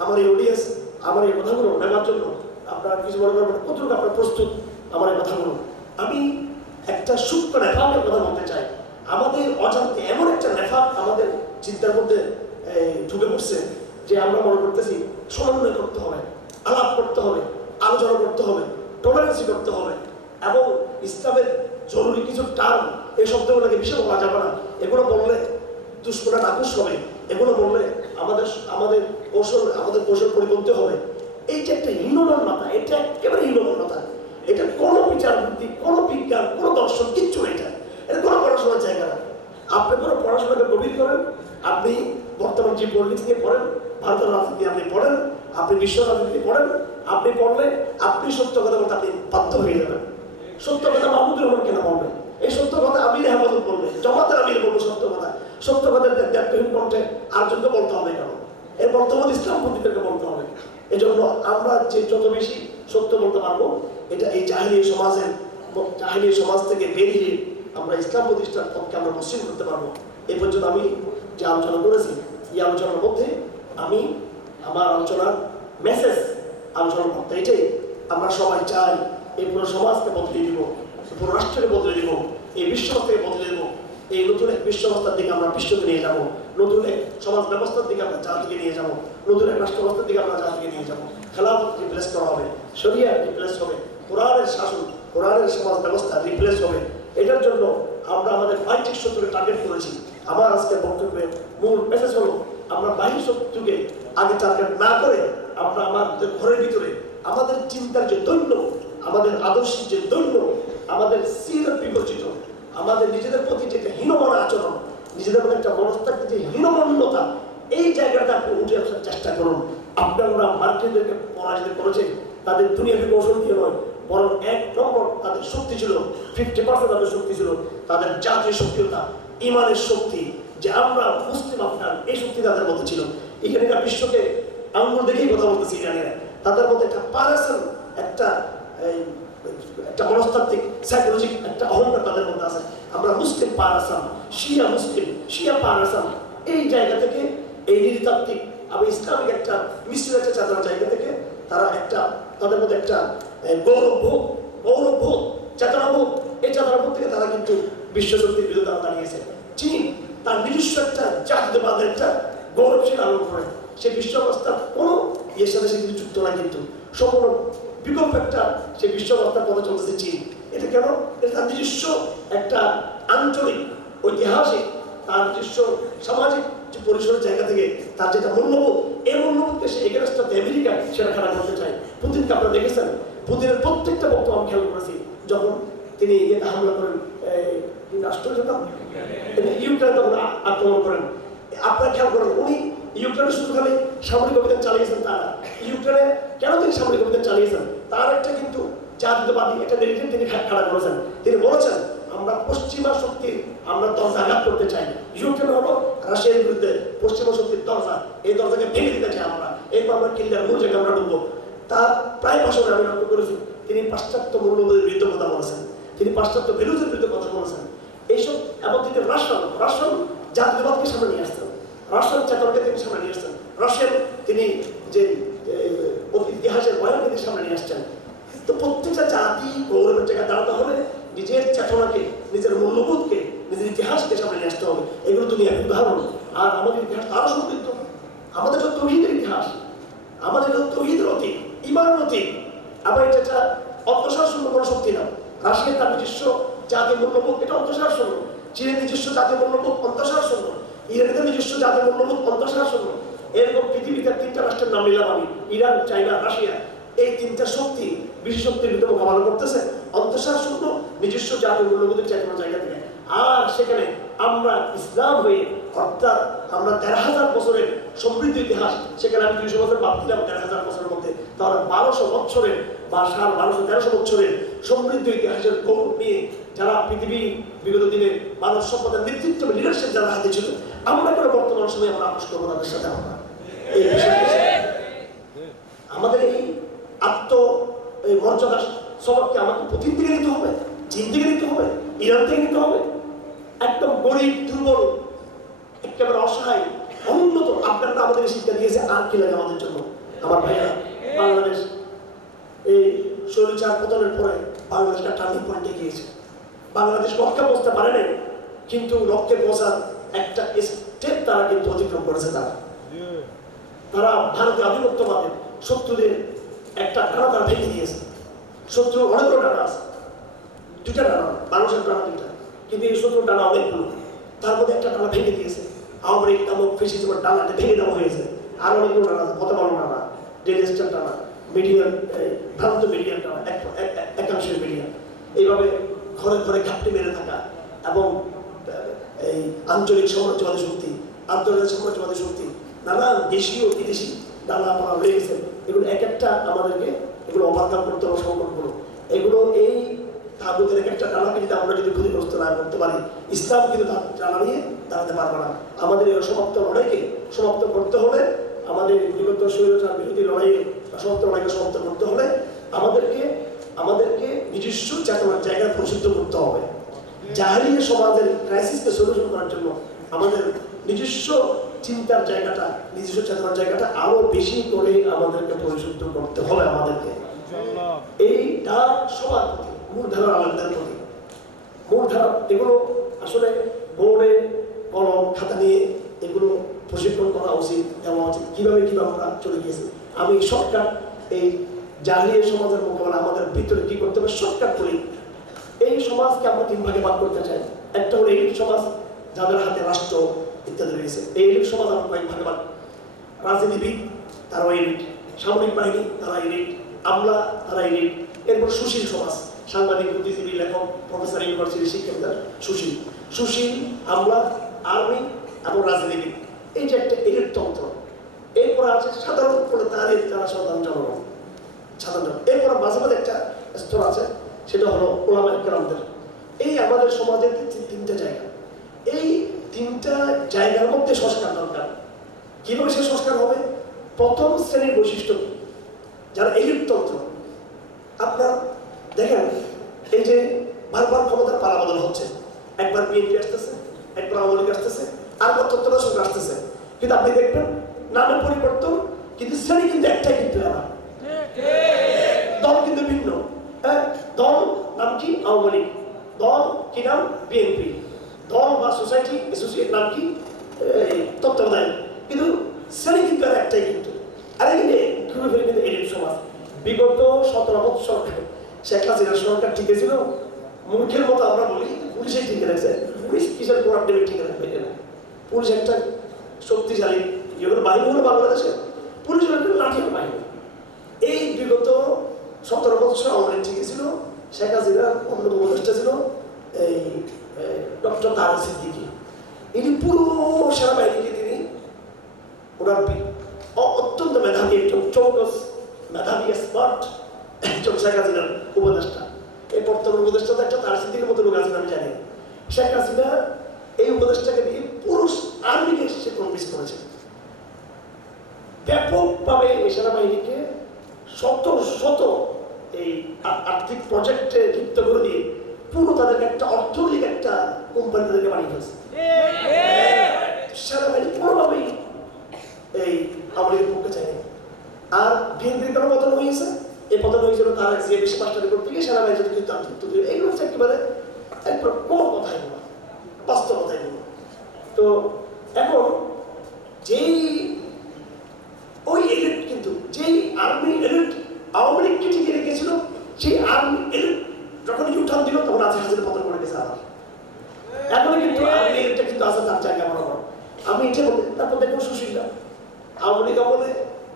আমার এই অডিয়েন্স আমার এই কথাগুলো নেওয়ার জন্য আপনারা কিছু মনে করবেন কতটুকু আপনার প্রস্তুত আমার এই কথাগুলো। আমি একটা সূক্ষ্ম নেফাকের কথা বলতে চাই। আমাদের অজান্তে এমন একটা নেফাক আমাদের চিন্তার মধ্যে ঢুকে পড়ছে যে আমরা মনে করতেছি সমন্বয় করতে হবে, আলাপ করতে হবে, আলোচনা করতে হবে, টলারেন্সি করতে হবে, এবং ইসলামের জরুরি কিছু টার্ম, এই শব্দগুলোকে বেশি বলা যাবে না, এগুলো বললে দুষ্করা নাকুশ হবে, এগুলো বললে আমাদের কৌশল পরিপন্থী হবে। এই যে একটা হীনমন্যতা, এটা একেবারে হীনমন্যতা, এটা কোনো বিচার বুদ্ধি, কোনো বিজ্ঞান, কোনো দর্শন কিচ্ছু নেই, এটা কোনো পড়াশোনার জায়গা না। আপনি কোনো পড়াশোনাকে গভীর করেন, আপনি বর্তমান যে পলিটিক্স নিয়ে পড়েন, ভারতের রাজনীতি আপনি পড়েন, আপনি বিশ্ব রাজনীতি পড়েন, আপনি পড়লে আপনি সত্য কথা বলতে আপনি বাধ্য হয়ে যাবেন। সত্য কথা মাহমুদুর রহমান কেন বলবেন? এই সত্য কথা আমির আহমদ বলবে, জামাতের আমির বলবো সত্য কথা। সত্য কথা দায়িত্বহীন কণ্ঠে আরেকজনকে বলতে হবে কেন? এর বর্তমান ইসলামপন্থীদেরকে বলতে হবে। এই জন্য আমরা যে যত বেশি সত্য বলতে পারবো, এটা এই জাহিলি সমাজ থেকে বেরিয়ে আমরা ইসলাম প্রতিষ্ঠার পক্ষে আমরা মসৃণ করতে পারবো। এই পর্যন্ত আমি যে আলোচনা করেছি, এই আলোচনার মধ্যে আমি আমার আলোচনার মেসেজ আলোচনা করতে এটাই, আমরা সবাই চাই এই পুরো সমাজকে বদলে দিব, পুরো রাষ্ট্রকে বদলে দিব, এই বিশ্বকে বদলে দেবো, এই নতুন এক বিশ্ব ব্যবস্থার দিকে আমরা বিশ্বকে নিয়ে যাবো, নতুন এক সমাজ ব্যবস্থার দিকে আমরা জাতিকে নিয়ে যাবো, নতুন এক রাষ্ট্র ব্যবস্থার দিকে আমরা জাতিকে নিয়ে যাবো। খেলাফত রিপ্লেস করা হবে, শরিয়া রিপ্লেস হবে, কোরআনের শাসন, কোরআনের সমাজ ব্যবস্থা রিপ্লেস হবে। এটার জন্য আমরা আমাদের বাহ্যিক শত্রুকে টার্গেট করেছি। আমার আজকের বক্তব্যের মূল মেসেজ হলো, আমরা বাহ্যিক শত্রুকে আগে টার্গেট না করে আমরা আমাদের ঘরের ভিতরে আমাদের চিন্তার যে দৈন্য, আমাদের আদর্শিক যে দৈন্য, আমাদের সিরাত বিবর্জিত, আমাদের নিজেদের প্রতি যে হীনমনা আচরণ, নিজেদের মধ্যে একটা মনস্তাত্ত্বিক যে হীনমন্যতা, এই জায়গাটা আপনি উঠে আসার চেষ্টা করুন। আপনারা মার্কিনদেরকে পরাজিত করেছেন তাদের দুনিয়াবী কৌশল দিয়ে নয়, বরং এক নম্বর তাদের শক্তি ছিল, 50% তাদের শক্তি ছিল তাদের জাতীয় সক্রিয়তা, ইমানের শক্তি, যে আমরা মুসলিম আফগান, এই শক্তি তাদের মধ্যে ছিল। এখানকার বিশ্বকে আঙ্গুল দেখেই কথা বলতেছি ইরানিরা, তাদের মধ্যে একটা পারাসন, একটা মনস্তাত্ত্বিক সাইকোলজিক একটা অহংকার তাদের মধ্যে আছে। আমরা মুসলিম পারাসাম, শিয়া মুসলিম, শিয়া পারাসাম, এই জায়গা থেকে এই নৃতাত্ত্বিক আমি ইসলামিক একটা মিশ্র একটা চেতনার জায়গা থেকে তারা একটা তাদের মধ্যে একটা গৌরববোধ চেতনাবোধ, এই চেতনাবোধ থেকে তারা কিন্তু বিশ্বশক্তির বিরুদ্ধে দাঁড়িয়েছে। চীন তার নিজস্ব একটা জাতীয়তাবাদের একটা গৌরবশীল আলোক করে, সে বিশ্ব অবস্থার কোনো ইয়ের সাথে সে কিন্তু যুক্ত না, কিন্তু সম্পূর্ণ বিকল্প একটা সে বিশ্ব অবস্থার পথে চলতেছে চীন। এটা কেন? এটা তার নিজস্ব একটা আঞ্চলিক ঐতিহাসিক, তার নিজস্ব সামাজিক যে পরিসরের জায়গা থেকে তার যেটা মূল্যবোধ, এই মূল্যবোধকে সে এগেনস্ট অফ আমেরিকা সেটা খারাপ করতে চায়। পুতিনকে আপনারা দেখেছেন, পুতিনের প্রত্যেকটা বক্তব্য আমি খেয়াল করেছি, যখন তিনি এটা হামলা করেন ইউক্রেন তখন আক্রমণ করেন, আপনারা খেয়াল করেন উনি ইউক্রেনে শুধু খালি সামরিক অভিযান চালিয়েছেন তা না, ইউক্রেনে কেন তিনি সামরিক অভিযান চালিয়েছেন তার একটা কিন্তু জাতীয়তাবাদী একটা নেগেটিভ তিনি খাড়া করেছেন। তিনি বলেছেন আমরা পশ্চিমা শক্তির আমরা দরজা আঘাত করতে চাই। ইউক্রেন হলো রাশিয়ার বিরুদ্ধে পশ্চিমা শক্তির দরজা, এই দরজাকে ভেঙে দিতে চাই আমরা, এরপর আমরা কিল্লার মূল জায়গায় আমরা ঢুকবো। তার প্রায় ভাষণে আমি লক্ষ্য করেছি তিনি পাশ্চাত্য মূল্যবোধের বিরুদ্ধে কথা বলেছেন, তিনি পাশ্চাত্য ভ্যালুজের বিরুদ্ধে কথা বলেছেন এইসব। এবং তিনি রাশিয়ান জাতীয়বাদকে সামনে নিয়ে আসতেন, রাশিয়ান চেতনাকে তিনি সামনে নিয়ে আসতেন, রাশিয়ান তিনি যে ইতিহাসের বয়ানকে তিনি সামনে নিয়ে আসছেন। তো প্রত্যেকটা জাতি গৌরবের জায়গায় দাঁড়াতে হলে নিজের চেতনাকে, নিজের মূল্যবোধকে, নিজের ইতিহাসকে সামনে নিয়ে আসতে হবে। এগুলো দুনিয়ার উদাহরণ। আর আমাদের ইতিহাস আরো সমৃদ্ধ, আমাদের যত তৌহিদের ইতিহাস, আমাদের যত তৌহিদের অতীত, ইমানের অতীত। আবার এটা একটা অত্যাচার শূন্য কোনো শক্তি না। রাশিয়ার তার নিজস্ব জাতীয় মূল্যবোধ, এটা অত্যাচার শূন্য। চীনের নিজস্ব জাতীয় মূল্যবোধ অত্যাচার শূন্য, ইরানের নিজস্ব জাতীয় মূল্যবোধ অত্যাচার শূন্য। এরকম পৃথিবীতে তিনটা রাষ্ট্রের নাম নিলাম আমি, ইরান, চায়না, রাশিয়া। এই তিনটা শক্তি বিশ্ব শক্তির বিরুদ্ধে মোকাবেলা করতেছে অন্তঃসার শূন্য নিজস্ব জাতীয় মূল্যবোধের চেতনার জায়গা থেকে। আর সেখানে আমরা ইসলাম হয়ে, অর্থাৎ আমরা ১৩,০০০ বছরের সমৃদ্ধ ইতিহাস, সেখানে আমি ২০০ বছর বাদ দিলাম ১৩,০০০ বছরের মধ্যে, তাহলে ১২০০ বছরের বা ১২০০-১৩০০ বছরের সমৃদ্ধ ইতিহাসের গৌরব নিয়ে যারা পৃথিবী বিগত দিনে মানব সম্পদের নেতৃত্ব লিডারশিপ যারা হাতে ছিল, আমরা করে বর্তমান সময়ে আমরা আপোষ করবো তাদের সাথে। আমরা এই আমাদের এই মর্যাদা সবককে আমাকে পুতিন থেকে নিতে হবে, চীন থেকে নিতে হবে, ইরান থেকে নিতে হবে। একদম গরিব, দুর্বল, একেবারে অসহায়, অনুন্নত আপনারা আমাদের শিক্ষা দিয়েছে। আর কি লাগে আমাদের জন্য? আমার ভাইয়া, বাংলাদেশ এই স্বৈরাচার পতনের পরে বাংলাদেশটা টার্নিং পয়েন্টে গিয়েছে। বাংলাদেশ লক্ষ্যে পৌঁছতে পারে নাই, কিন্তু লক্ষ্যে পৌঁছার একটা স্টেপ তারা কিন্তু অতিক্রম করেছে। তারা ভারতীয় আধিপত্যবাদের শত্রুদের একটা ডানা তারা ভেঙে দিয়েছে। শত্রু অনেকগুলো ডানা আছে, দুটা ডানা, মানুষের ডানা দুটা, কিন্তু এই শত্রুর ডানা অনেকগুলো। তার মধ্যে একটা ডানা ভেঙে দিয়েছে, আওয়ামী লীগ নামক ফেসিজমের ডানাটা ভেঙে দেওয়া হয়েছে। আর অনেকগুলো ডানা আছে, পতামানো ডানা, ডেলিস্টার ডানা, মিডিয়ার ভ্রান্ত মিডিয়ার ডানা, একাংশের মিডিয়া। এইভাবে ঘরে ঘরে ঘাপটি মেরে থাকা এবং এই আঞ্চলিক সাম্রাজ্যবাদী শক্তি, আন্তর্জাতিক সাম্রাজ্যবাদী শক্তি, নানান দেশীয় বিদেশি ডানা পড়া হয়ে গেছে। এগুলো এক একটা আমাদেরকে এগুলো ওভারকাম করতে হবে, সংকটগুলো। এগুলো এই তাগুতের এক একটা ডানাকে যদি আমরা যদি ক্ষতিগ্রস্ত না করতে পারি, ইসলাম কিন্তু তার ডানা নিয়ে দাঁড়াতে পারবে না। আমাদের এই সমাপ্ত লড়াইকে সমাপ্ত করতে হলে, আমাদের বিগত স্বৈরাচার বিরোধী লড়াইয়ে সমাপ্ত লড়াইকে সমাপ্ত করতে হলে আমাদেরকে নিজস্ব চেতনার জায়গায় প্রসিদ্ধ করতে হবে। জাহেলিয়া সমাজের ক্রাইসিসকে সলিউশন করার জন্য আমাদের নিজস্ব চিন্তার জায়গাটা, নিজস্ব চেতনার জায়গাটা আরো বেশি করে আমাদেরকে পরিশুদ্ধ করতে হবে। আমাদেরকে এইটা সবার প্রতি, মূলধারা আলাদার প্রতি, মূলধারা এগুলো আসলে বোর্ডে কলম খাতা নিয়ে এগুলো প্রশিক্ষণ করা উচিত, দেওয়া উচিত। কিভাবে আমরা চলে গিয়েছি। আমি শর্টকাট এই জাহেলিয়া সমাজের মোকাবেলা আমাদের ভিতরে কি করতে হবে শর্টকাট করি। এই সমাজকে আমরা ৩ ভাগে ভাগ করতে চাই। একটা হলো এলিট সমাজ, যাদের হাতে রাষ্ট্র ইত্যাদি রয়েছে। এই এলিট সমাজ আমরা কয়েক ভাগে ভাগ। রাজনীতিবিদ তারা এলিট, সামরিক বাহিনী তারা এলিট, আমলা তারা এলিট। এরপর সুশীল সমাজ, সাংবাদিক, বুদ্ধিজীবী, লেখক, প্রফেসর, ইউনিভার্সিটি শিক্ষকদের সুশীল, আমলা, আর্মি এবং রাজনীতিবিদ। এই যে একটা এলিট তন্ত্র। এরপর আছে সাধারণ প্রলেতারিয়েত, যারা সাধারণ জনগণ। এরপর মাঝে মাঝে একটা স্তর আছে, সেটা হলো ওলামায়ে কেরামদের। এই আমাদের সমাজের 3টা জায়গা। এই 3টা জায়গার মধ্যে সংস্কার দরকার। কিভাবে সে সংস্কার হবে? প্রথম শ্রেণীর বৈশিষ্ট্য যারা এলিট তন্ত্র। আপনার দেখেন, এই যে বারবার ক্ষমতার পালাবদল হচ্ছে, একবার বিএনপি আসতেছে, একবার আওয়ামী লীগ আসতেছে, আরেকবার তত্ত্বাবধায়ক আসতেছে, কিন্তু আপনি দেখবেন নামের পরিবর্তন, কিন্তু শ্রেণী কিন্তু একটাই, কিন্তু এরা কিন্তু ভিন্ন। হ্যাঁ, দল নাম কি? আওয়ামী লীগ। দল কি নাম? বিএনপি। দল বা সোসাইটি অ্যাসোসিয়েট নাম কি? তত্ত্বাবধায়ক। কিন্তু শ্রেণী কিন্তু আর একটাই কিন্তু। আর এখানে ঘুরে ফিরে কিন্তু এলিট সমাজ। বিগত 17 বছর শেখ হাসিনার সরকার টিকে ছিল, মূর্খের মতো আমরা বলি পুলিশেই টিকে রাখছে। পুলিশ কিসের প্রোডাক্ট দেবে টিকে রাখবে? পুলিশ একটা শক্তিশালী বাহিনী হলো বাংলাদেশে, পুলিশ হলো একটা লাঠির বাহিনী। এই বিগত 17 বছর আমাদের ঠিক ছিল। শেখ হাসিনার অন্য উপদেষ্টা ছিল এই ডক্টর তারেক সিদ্দিকী। ইনি পুরো সেনাবাহিনীকে তিনি ওনার অত্যন্ত মেধাবী, একজন চৌকস মেধাবী স্মার্ট একজন শেখ হাসিনার উপদেষ্টা। এই বর্তমান উপদেষ্টা তো একটা তারেক সিদ্দিকীর মতো লোক আছেন আমি জানি। শেখ হাসিনা এই উপদেষ্টাকে দিয়ে পুরো আর্মিকে সে কনভিন্স করেছে। ব্যাপকভাবে এই সেনাবাহিনীকে শত শত এই আর্থিক প্রজেক্টে যুক্ত করে দিয়ে পুরো তাদেরকে একটা অর্থনৈতিক একটা কোম্পানি তাদেরকে বানিয়ে ফেলছে। সেনাবাহিনী কোনোভাবেই এই আওয়ামী লীগের পক্ষে চায়নি। আর বিএনপির কেন পতন হয়েছে? এই পতন হয়েছিল তার যে বেশি মাস্টারি করতে গিয়ে সেনাবাহিনী যদি এইগুলো হচ্ছে একেবারে একবার কোনো কথাই বলা, বাস্তবতাই বলা। তো এখন যেই ওই এলিট কিন্তু যেই আর্মি এলিট আওয়ামী লীগকে টিকে রেখেছিল, সেই আর্মি এলিট যখন উঠান দিল তখন আছে হাজারে পতন করে গেছে আবার। এখন কিন্তু আর্মি এলিটটা কিন্তু আছে তার জায়গা বরাবর। আমি এটা বলি। তারপর দেখুন সুশীলরা আওয়ামী লীগ আমলে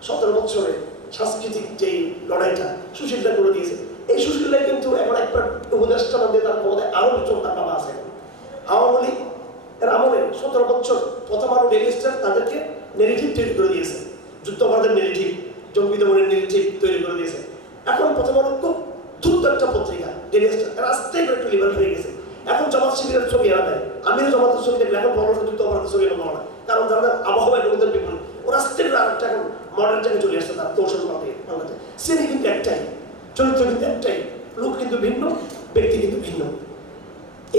17 বছরে সাংস্কৃতিক যেই লড়াইটা সুশীলরা করে দিয়েছে। এই সুশীলরা কিন্তু এখন একবার উপদেষ্টা মধ্যে তার পদে আরো চোখটা বাবা আছে। আওয়ামী লীগ এর আমলে 17 বছর প্রথম আলো ডেইলি স্টার তাদেরকে নেগেটিভ তৈরি করে দিয়েছে, যুদ্ধবাদের নেগেটিভ, জঙ্গি দমনের নেগেটিভ তৈরি করে দিয়েছে। এখন প্রথম আলো খুব দ্রুত একটা পত্রিকা ডেইলি স্টার, এরা আস্তে করে একটু লিবারেল হয়ে গেছে। এখন জামাত শিবিরের ছবি এরা দেয়, আমিরও জামাতের ছবি দেখলে এখন বড় যুদ্ধ অপরাধের ছবি নেবো না, কারণ যারা আবহাওয়া এগুলোদের বিপরীত ওরা আস্তে করে আরেকটা এখন মডার্ন জায়গায় চলে আসছে। তার কৌশল পাবে বাংলাদেশ। শ্রেণী কিন্তু একটাই, চরিত্র কিন্তু একটাই, লোক কিন্তু ভিন্ন, ব্যক্তি কিন্তু ভিন্ন।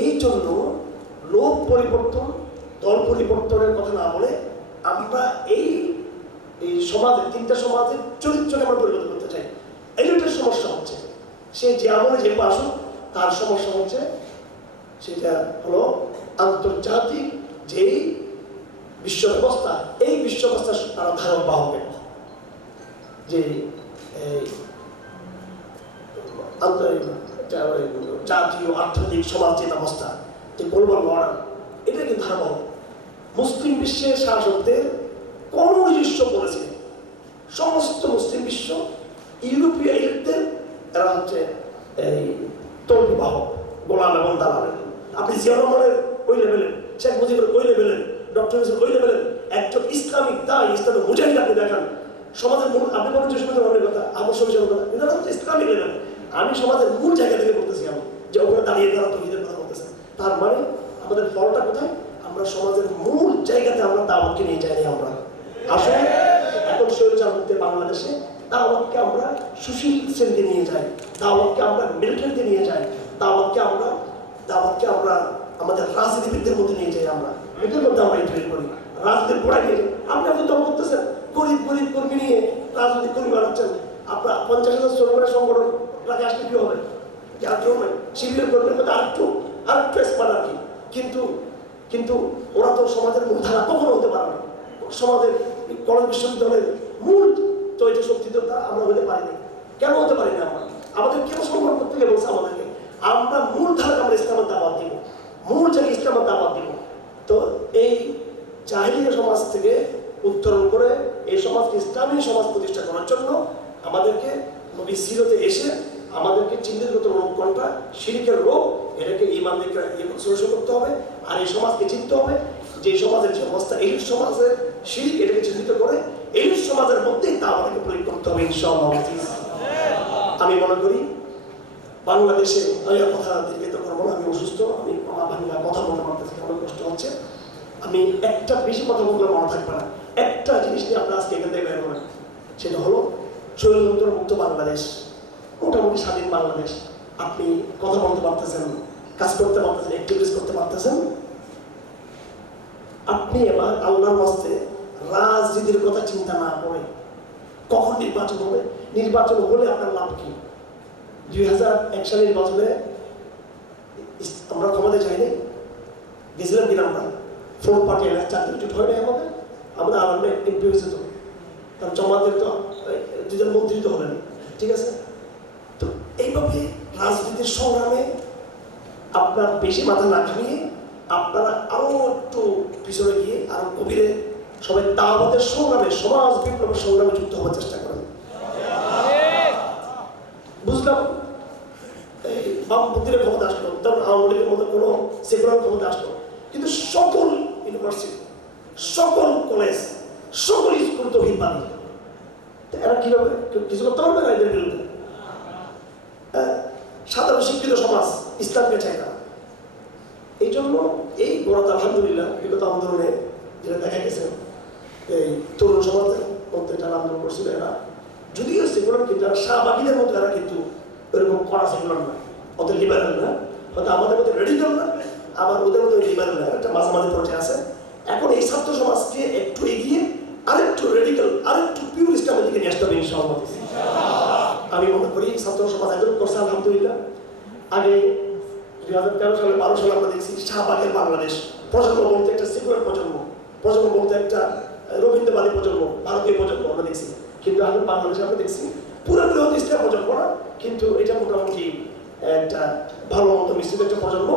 এই জন্য লোক পরিবর্তন, দল পরিবর্তনের কথা না বলে আমরা এই সমাজের তিনটা সমাজের চরিত্রকে আমরা পরিবর্তন করতে চাই। এলিটের সমস্যা হচ্ছে সে যে আমলে যে আসুক তার সমস্যা হচ্ছে সেটা হলো আন্তর্জাতিক যেই বিশ্ব ব্যবস্থা, এই বিশ্ব ব্যবস্থা তারা ধারণ বাহবে যে জাতীয় অর্থনৈতিক সমাজ যে ব্যবস্থা, যে গ্লোবাল মডেল, এটা কিন্তু ধারণ মুসলিম বিশ্বের শাসকদের কোন নিজস্ব পলিসি নেই। সমস্ত মুসলিম বিশ্ব ইউরোপীয় এলিটদের এরা হচ্ছে এই তল্পি বাহক, গোলাম এবং দালালের। আপনি জিয়া রহমানের ওই লেভেলের, শেখ মুজিবের ওই লেভেলের, ডক্টর ইউনূসের ওই লেভেলের একজন ইসলামিক দায়, ইসলামের মুজাহিদ আপনি দেখান। সমাজের মূল আপনি বলেন যে সমাজের অনেক কথা, আমার সমাজের কথা, এটা হচ্ছে ইসলামিক লেভেল। আমি সমাজের মূল জায়গা থেকে বলতেছি, আমি যে ওখানে দাঁড়িয়ে তারা তৌহিদের কথা বলতেছে। তার মানে আমাদের ফলটা কোথায়? আমরা সমাজের মূল জায়গাতে আমরা দাওয়াতকে নিয়ে যাইনি। আমরা আসলে এখন স্বৈরাচার মুক্ত বাংলাদেশে দাওয়াতকে আমরা সুশীল শ্রেণীতে নিয়ে যাই, দাওয়াতকে আমরা মিলিটারিতে নিয়ে যাই, দাওয়াতকে আমরা আমাদের রাজনীতিবিদদের মধ্যে নিয়ে যাই। আমরা এদের মধ্যে আমরা তৈরি করি, রাজনীতির গোড়ায় নিয়ে যাই। আপনি আপনি দল করতেছেন, গরিব কর্মী নিয়ে রাজনীতি কর্মী বানাচ্ছেন। আপনার 50,000 শ্রমিকের সংগঠন রাজে আসলে কি হবে? শিবিরের কর্মীর মধ্যে আরেকটু স্মার্ট আর কি। কিন্তু ওরা তো সমাজের মূলধারা কখনো হতে পারে না। সমাজের কলেজ বিশ্ববিদ্যালয়ের মূল তৈরি শক্তি তো আমরা হতে পারিনি। কেন হতে পারি না? আমাদের কেউ সংগঠন করতে গেলে বলছে আমাদেরকে আমরা মূল ধারাকে আমরা ইসলামের দাওয়াত দিব, মূল জায়গায় ইসলামের দাওয়াত দিব। তো এই জাহিলিয়া সমাজ থেকে উত্তরণ করে এই সমাজকে ইসলামী সমাজ প্রতিষ্ঠা করার জন্য আমাদেরকে নবী সিরতে এসে আমাদেরকে চিহ্নিতগত রোগ কোনটা, শিরকের রোগ, এটাকে ঈমান থেকে সরিষা করতে হবে। আর এই সমাজকে চিনতে হবে যে সমাজের যে অবস্থা, এই সমাজের শিরক, এটাকে চিহ্নিত করে এই সমাজের মধ্যেই তা আমাদেরকে প্রয়োগ করতে হবে ইনশাআল্লাহ। আমি মনে করি বাংলাদেশে কথা দীর্ঘিত করবো না, আমি অসুস্থ, আমি আমার বাংলা কথা বলতে পারতেছি, অনেক কষ্ট হচ্ছে। আমি একটা বেশি কথা বললে মনে থাকবে না। একটা জিনিস নিয়ে আপনারা আজকে এখান থেকে বের হবেন, সেটা হলো স্বৈরতন্ত্র মুক্ত বাংলাদেশ, মোটামুটি স্বাধীন বাংলাদেশ। আপনি কথা বলতে পারতেছেন, কাজ করতে পারতেছেন, অ্যাক্টিভিটিস করতে পারতেছেন। আপনি এবার আল্লাহর ওয়াস্তে রাজনীতির কথা চিন্তা না করে কখন নির্বাচন হবে, নির্বাচন হলে আপনার লাভ কি? 2001 সালের নির্বাচনে আমরা ক্ষমতায় চাইনি, গেছিলাম কিনা আমরা 4 পার্টি চাকরি জুট হয় না আমাদের, আমাদের আলামে এমপি হয়েছে তো, কারণ জমাতের তো 2 মন্ত্রী তো হলেন, ঠিক আছে। তো এইভাবে রাজনীতির সংগ্রামে আপনার বেশি মাথা না খামিয়ে আপনারা আরো একটু পিছনে গিয়ে আরো গভীরে সবাই দাওয়াতের সংগ্রামে, সমাজ বিপ্লবের সংগ্রামে যুক্ত হওয়ার চেষ্টা করেন। বুঝলাম বামপন্থীরা ক্ষমতা আসলো, তখন আওয়ামী লীগের মতো কোনো সেকুলার ক্ষমতা আসলো, কিন্তু সকল ইউনিভার্সিটি, সকল কলেজ, সকল স্কুল তো হিম্পানি, এরা কিভাবে কিছু করতে পারবে না এদের বিরুদ্ধে? সাধারণ শিক্ষিত সমাজ ইসলামকে চায় না। এই জন্য এই গোড়াতে আলহামদুলিল্লাহ বিগত আন্দোলনে যেটা দেখা গেছে, এই তরুণ সমাজের মধ্যে যারা আন্দোলন করছিল এরা যদিও সেকুলার, কিন্তু যারা শাহবাগীদের মধ্যে এরা কিন্তু ওইরকম কড়া সেকুলার না, ওদের লিবারেল না, হয়তো আমাদের মধ্যে রেডিক্যাল না, আবার ওদের মধ্যে লিবারেল না, একটা মাঝামাঝি পর্যায়ে আছে। এখন এই ছাত্র সমাজকে একটু এগিয়ে আরেকটু রেডিক্যাল, আরেকটু পিওর ইসলামের দিকে নিয়ে আসতে হবে ইনশাআল্লাহ। আমি মনে করি ছাত্র সমাজ একজন করছে আলহামদুলিল্লাহ। আগে 2013 সালে 12 সালে আমরা দেখছি শাহবাগের বাংলাদেশ প্রজন্ম বলতে একটা সেকুলার প্রজন্ম, প্রজন্ম বলতে একটা রবীন্দ্রবাদী প্রজন্ম, ভারতীয় প্রজন্ম আমরা দেখছি। কিন্তু এখন বাংলাদেশে আমরা দেখছি পুরোপুরি হতে ইসলাম প্রজন্ম না, কিন্তু এটা মোটামুটি একটা ভালো মতো মিশ্রিত একটা প্রজন্ম।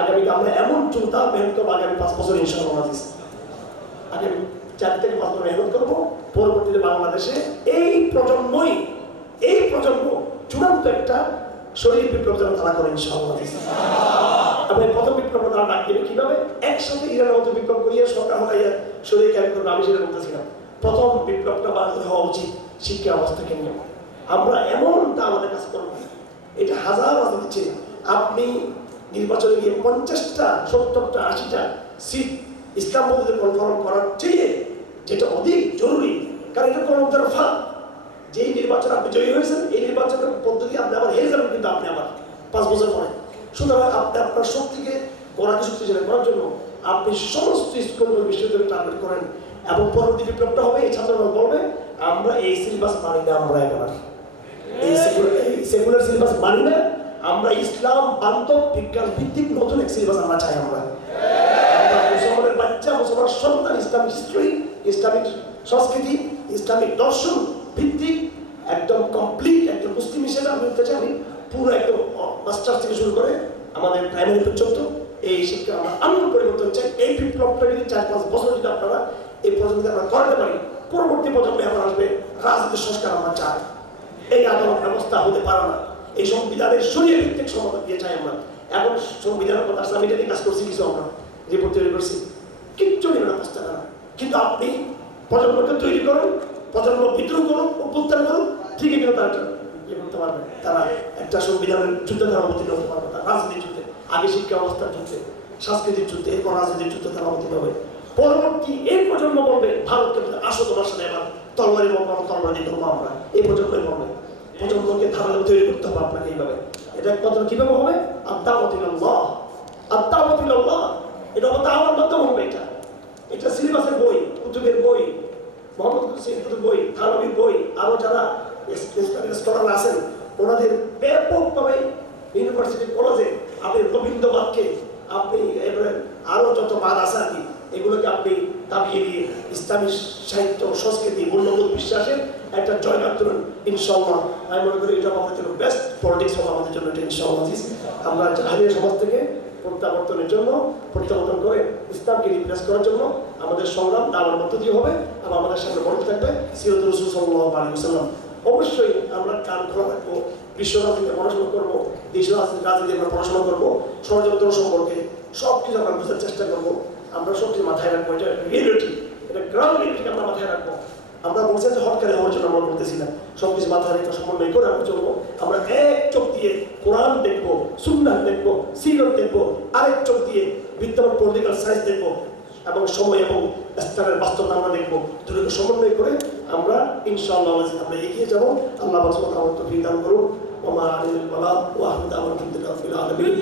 আগামীতে আমরা এমন চিন্তা মেহনত করবো, আগামী 5 বছর ইনশাআল্লাহ আগামী 4 থেকে 5 বছর মেহনত করবো। পরবর্তীতে বাংলাদেশে এই প্রজন্মই, এই প্রজন্ম চূড়ান্ত একটা শরীর বিপ্লব যেন তারা করে ইনশাআল্লাহ। এবং এই প্রথম বিপ্লব তারা ডাক দেবে কিভাবে? একসাথে ইরানের মতো বিপ্লব করিয়ে সরকার হটাইয়া শরীর ক্যারি করবে। আমি সেটা বলতেছিলাম, প্রথম বিপ্লবটা বাংলাদেশে হওয়া উচিত শিক্ষা অবস্থাকে নিয়ে। আমরা এমনটা আমাদের কাছে করবো, এটা হাজার রাজনীতি ছিল। আপনি নির্বাচনে গিয়ে 50টা 70টা 80টা সিট ইসলাম পদ্ধতিতে কনফার্ম করার চেয়ে যেটা অধিক জরুরি, কারণ এটা কোনো তরফা যেই নির্বাচন আপনি জয়ী হয়েছেন, এই নির্বাচনের পদ্ধতি আপনি আবার হেরে যাবেন, কিন্তু আপনি আবার 5 বছর পরে। সুতরাং আপনি আপনার শক্তিকে গড়াকে শক্তিশালী করার জন্য আপনি সমস্ত স্কুল বিশ্ববিদ্যালয় টার্গেট করেন। এবং পরবর্তী বিপ্লবটা হবে এই ছাত্ররা বলবে আমরা এই সিলেবাস মানি না, আমরা একেবারে এই সেকুলার সিলেবাস মানি না, আমরা ইসলাম বান্ধব বিজ্ঞান ভিত্তিক নতুন এক সিলেবাস আমরা চাই। আমরা মুসলমানের বাচ্চা, মুসলমান সন্তান ইসলামিক হিস্ট্রি, ইসলামিক সংস্কৃতি, ইসলামিক দর্শন ভিত্তিক একদম কমপ্লিট একজন মুসলিম হিসেবে আমি বলতে চাই, পুরো একদম মাস্টার্স থেকে শুরু করে আমাদের প্রাইমারি পর্যন্ত এই শিক্ষা আমরা আমূল পরিবর্তন চাই। এই বিপ্লবটা যদি 4-5 বছর যদি আপনারা এই প্রজন্মকে আমরা করাতে পারি, পরবর্তী প্রজন্মে এখন আসবে রাজনীতির সংস্কার আমরা চাই। এই আদালত ব্যবস্থা হতে পারে না, এই সংবিধানের শরীয় ভিত্তিক সমাধান দিয়ে চাই আমরা। এখন সংবিধানের কথা আসলে আমি এটা নিয়ে কাজ করছি, কিছু আমরা রিপোর্ট তৈরি করছি, কিচ্ছু নেবে না 5 টাকা না। কিন্তু আপনি প্রজন্মকে তৈরি করুন, প্রজন্ম বিদ্রোহ করুন, অভ্যুত্থান করুন, ঠিকই কিন্তু তারা ইয়ে করতে পারবে, তারা একটা সংবিধানের যুদ্ধে তারা অবতীর্ণ হতে পারবে। তারা রাজনীতির যুদ্ধে, আগে শিক্ষা অবস্থার যুদ্ধে, সাংস্কৃতিক যুদ্ধে, এরপর রাজনীতির যুদ্ধে তারা অবতীর্ণ হবে। পরবর্তী এই প্রজন্ম বলবে ভারতকে আসো তোমার সাথে এবার তলবারি বলবো, তলবারি ধরবো আমরা। এই প্রজন্মই বলবে, প্রজন্মকে ধারণা তৈরি করতে হবে আপনাকে এইভাবে। এটা কত কিভাবে হবে? আদ-দাওয়াতুল্লাহ, আদ-দাওয়াতুল্লাহ, এটা হবে দাওয়ার মাধ্যমে হবে। এটা সিলেবাসের বই, কুতুবের বই, মোহাম্মদ কুতুবের বই, থানবীর বই, আরো যারা স্কলার আছেন ওনাদের ব্যাপকভাবে ইউনিভার্সিটি কলেজে আপনি রবীন্দ্রবাদকে, আপনি এবারে আরো যত বাদ আছে আর কি, এগুলোকে আপনি দাবিয়ে দিয়ে ইসলামী সাহিত্য, সংস্কৃতি, মূল্যবোধ, বিশ্বাসের একটা জয়গান তুলুন ইনশাআল্লাহ। আমি মনে করি এটা আমাদের জন্য বেস্ট পলিটিক্স হবে আমাদের জন্য, এটা ইনশাআল্লাহ। আমরা জাহালিয়া সমাজ থেকে প্রত্যাবর্তনের জন্য, প্রত্যাবর্তন করে ইসলামকে রিপ্লেস করার জন্য আমাদের সংগ্রাম দাওয়ার মধ্য দিয়ে হবে। এবং আমাদের সামনে মনে থাকবে সিরাত রাসূল সাল্লাল্লাহু আলাইহি ওয়াসাল্লাম। অবশ্যই আমরা কান খোলা রাখবো, বিশ্ব রাজনীতিতে পড়াশোনা করবো, দেশ রাজনীতি আমরা পড়াশোনা করবো, ষড়যন্ত্র সম্পর্কে সব কিছু আমরা বোঝার চেষ্টা করবো। আমরা সবকিছু মাথায় রাখবো, এটা রিয়েলিটি, এটা গ্রাউন্ড রিয়েলিটিকে আমরা মাথায় রাখবো। আমরা বলছি যে হটকারে হওয়ার জন্য আমরা বলতেছি না, সবকিছু মাথায় রেখে সমন্বয় করে আমরা চলবো। আমরা এক চোখ দিয়ে কোরআন দেখবো, সুন্নাহ দেখবো, সিরাত দেখবো, আরেক চোখ দিয়ে বিদ্যমান পলিটিক্যাল সায়েন্স দেখবো, এবং সময় এবং স্থানের বাস্তবতা আমরা দেখবো। দুটোকে সমন্বয় করে আমরা ইনশাআল্লাহ আমরা এগিয়ে যাবো। আল্লাহ সুবহানাহু ওয়া তাআলা তৌফিক দান করুন। ওয়া মা আলাইহিল বালাগ ওয়া আহমদ আলহামদুলিল্লাহি রাব্বিল আলামিন।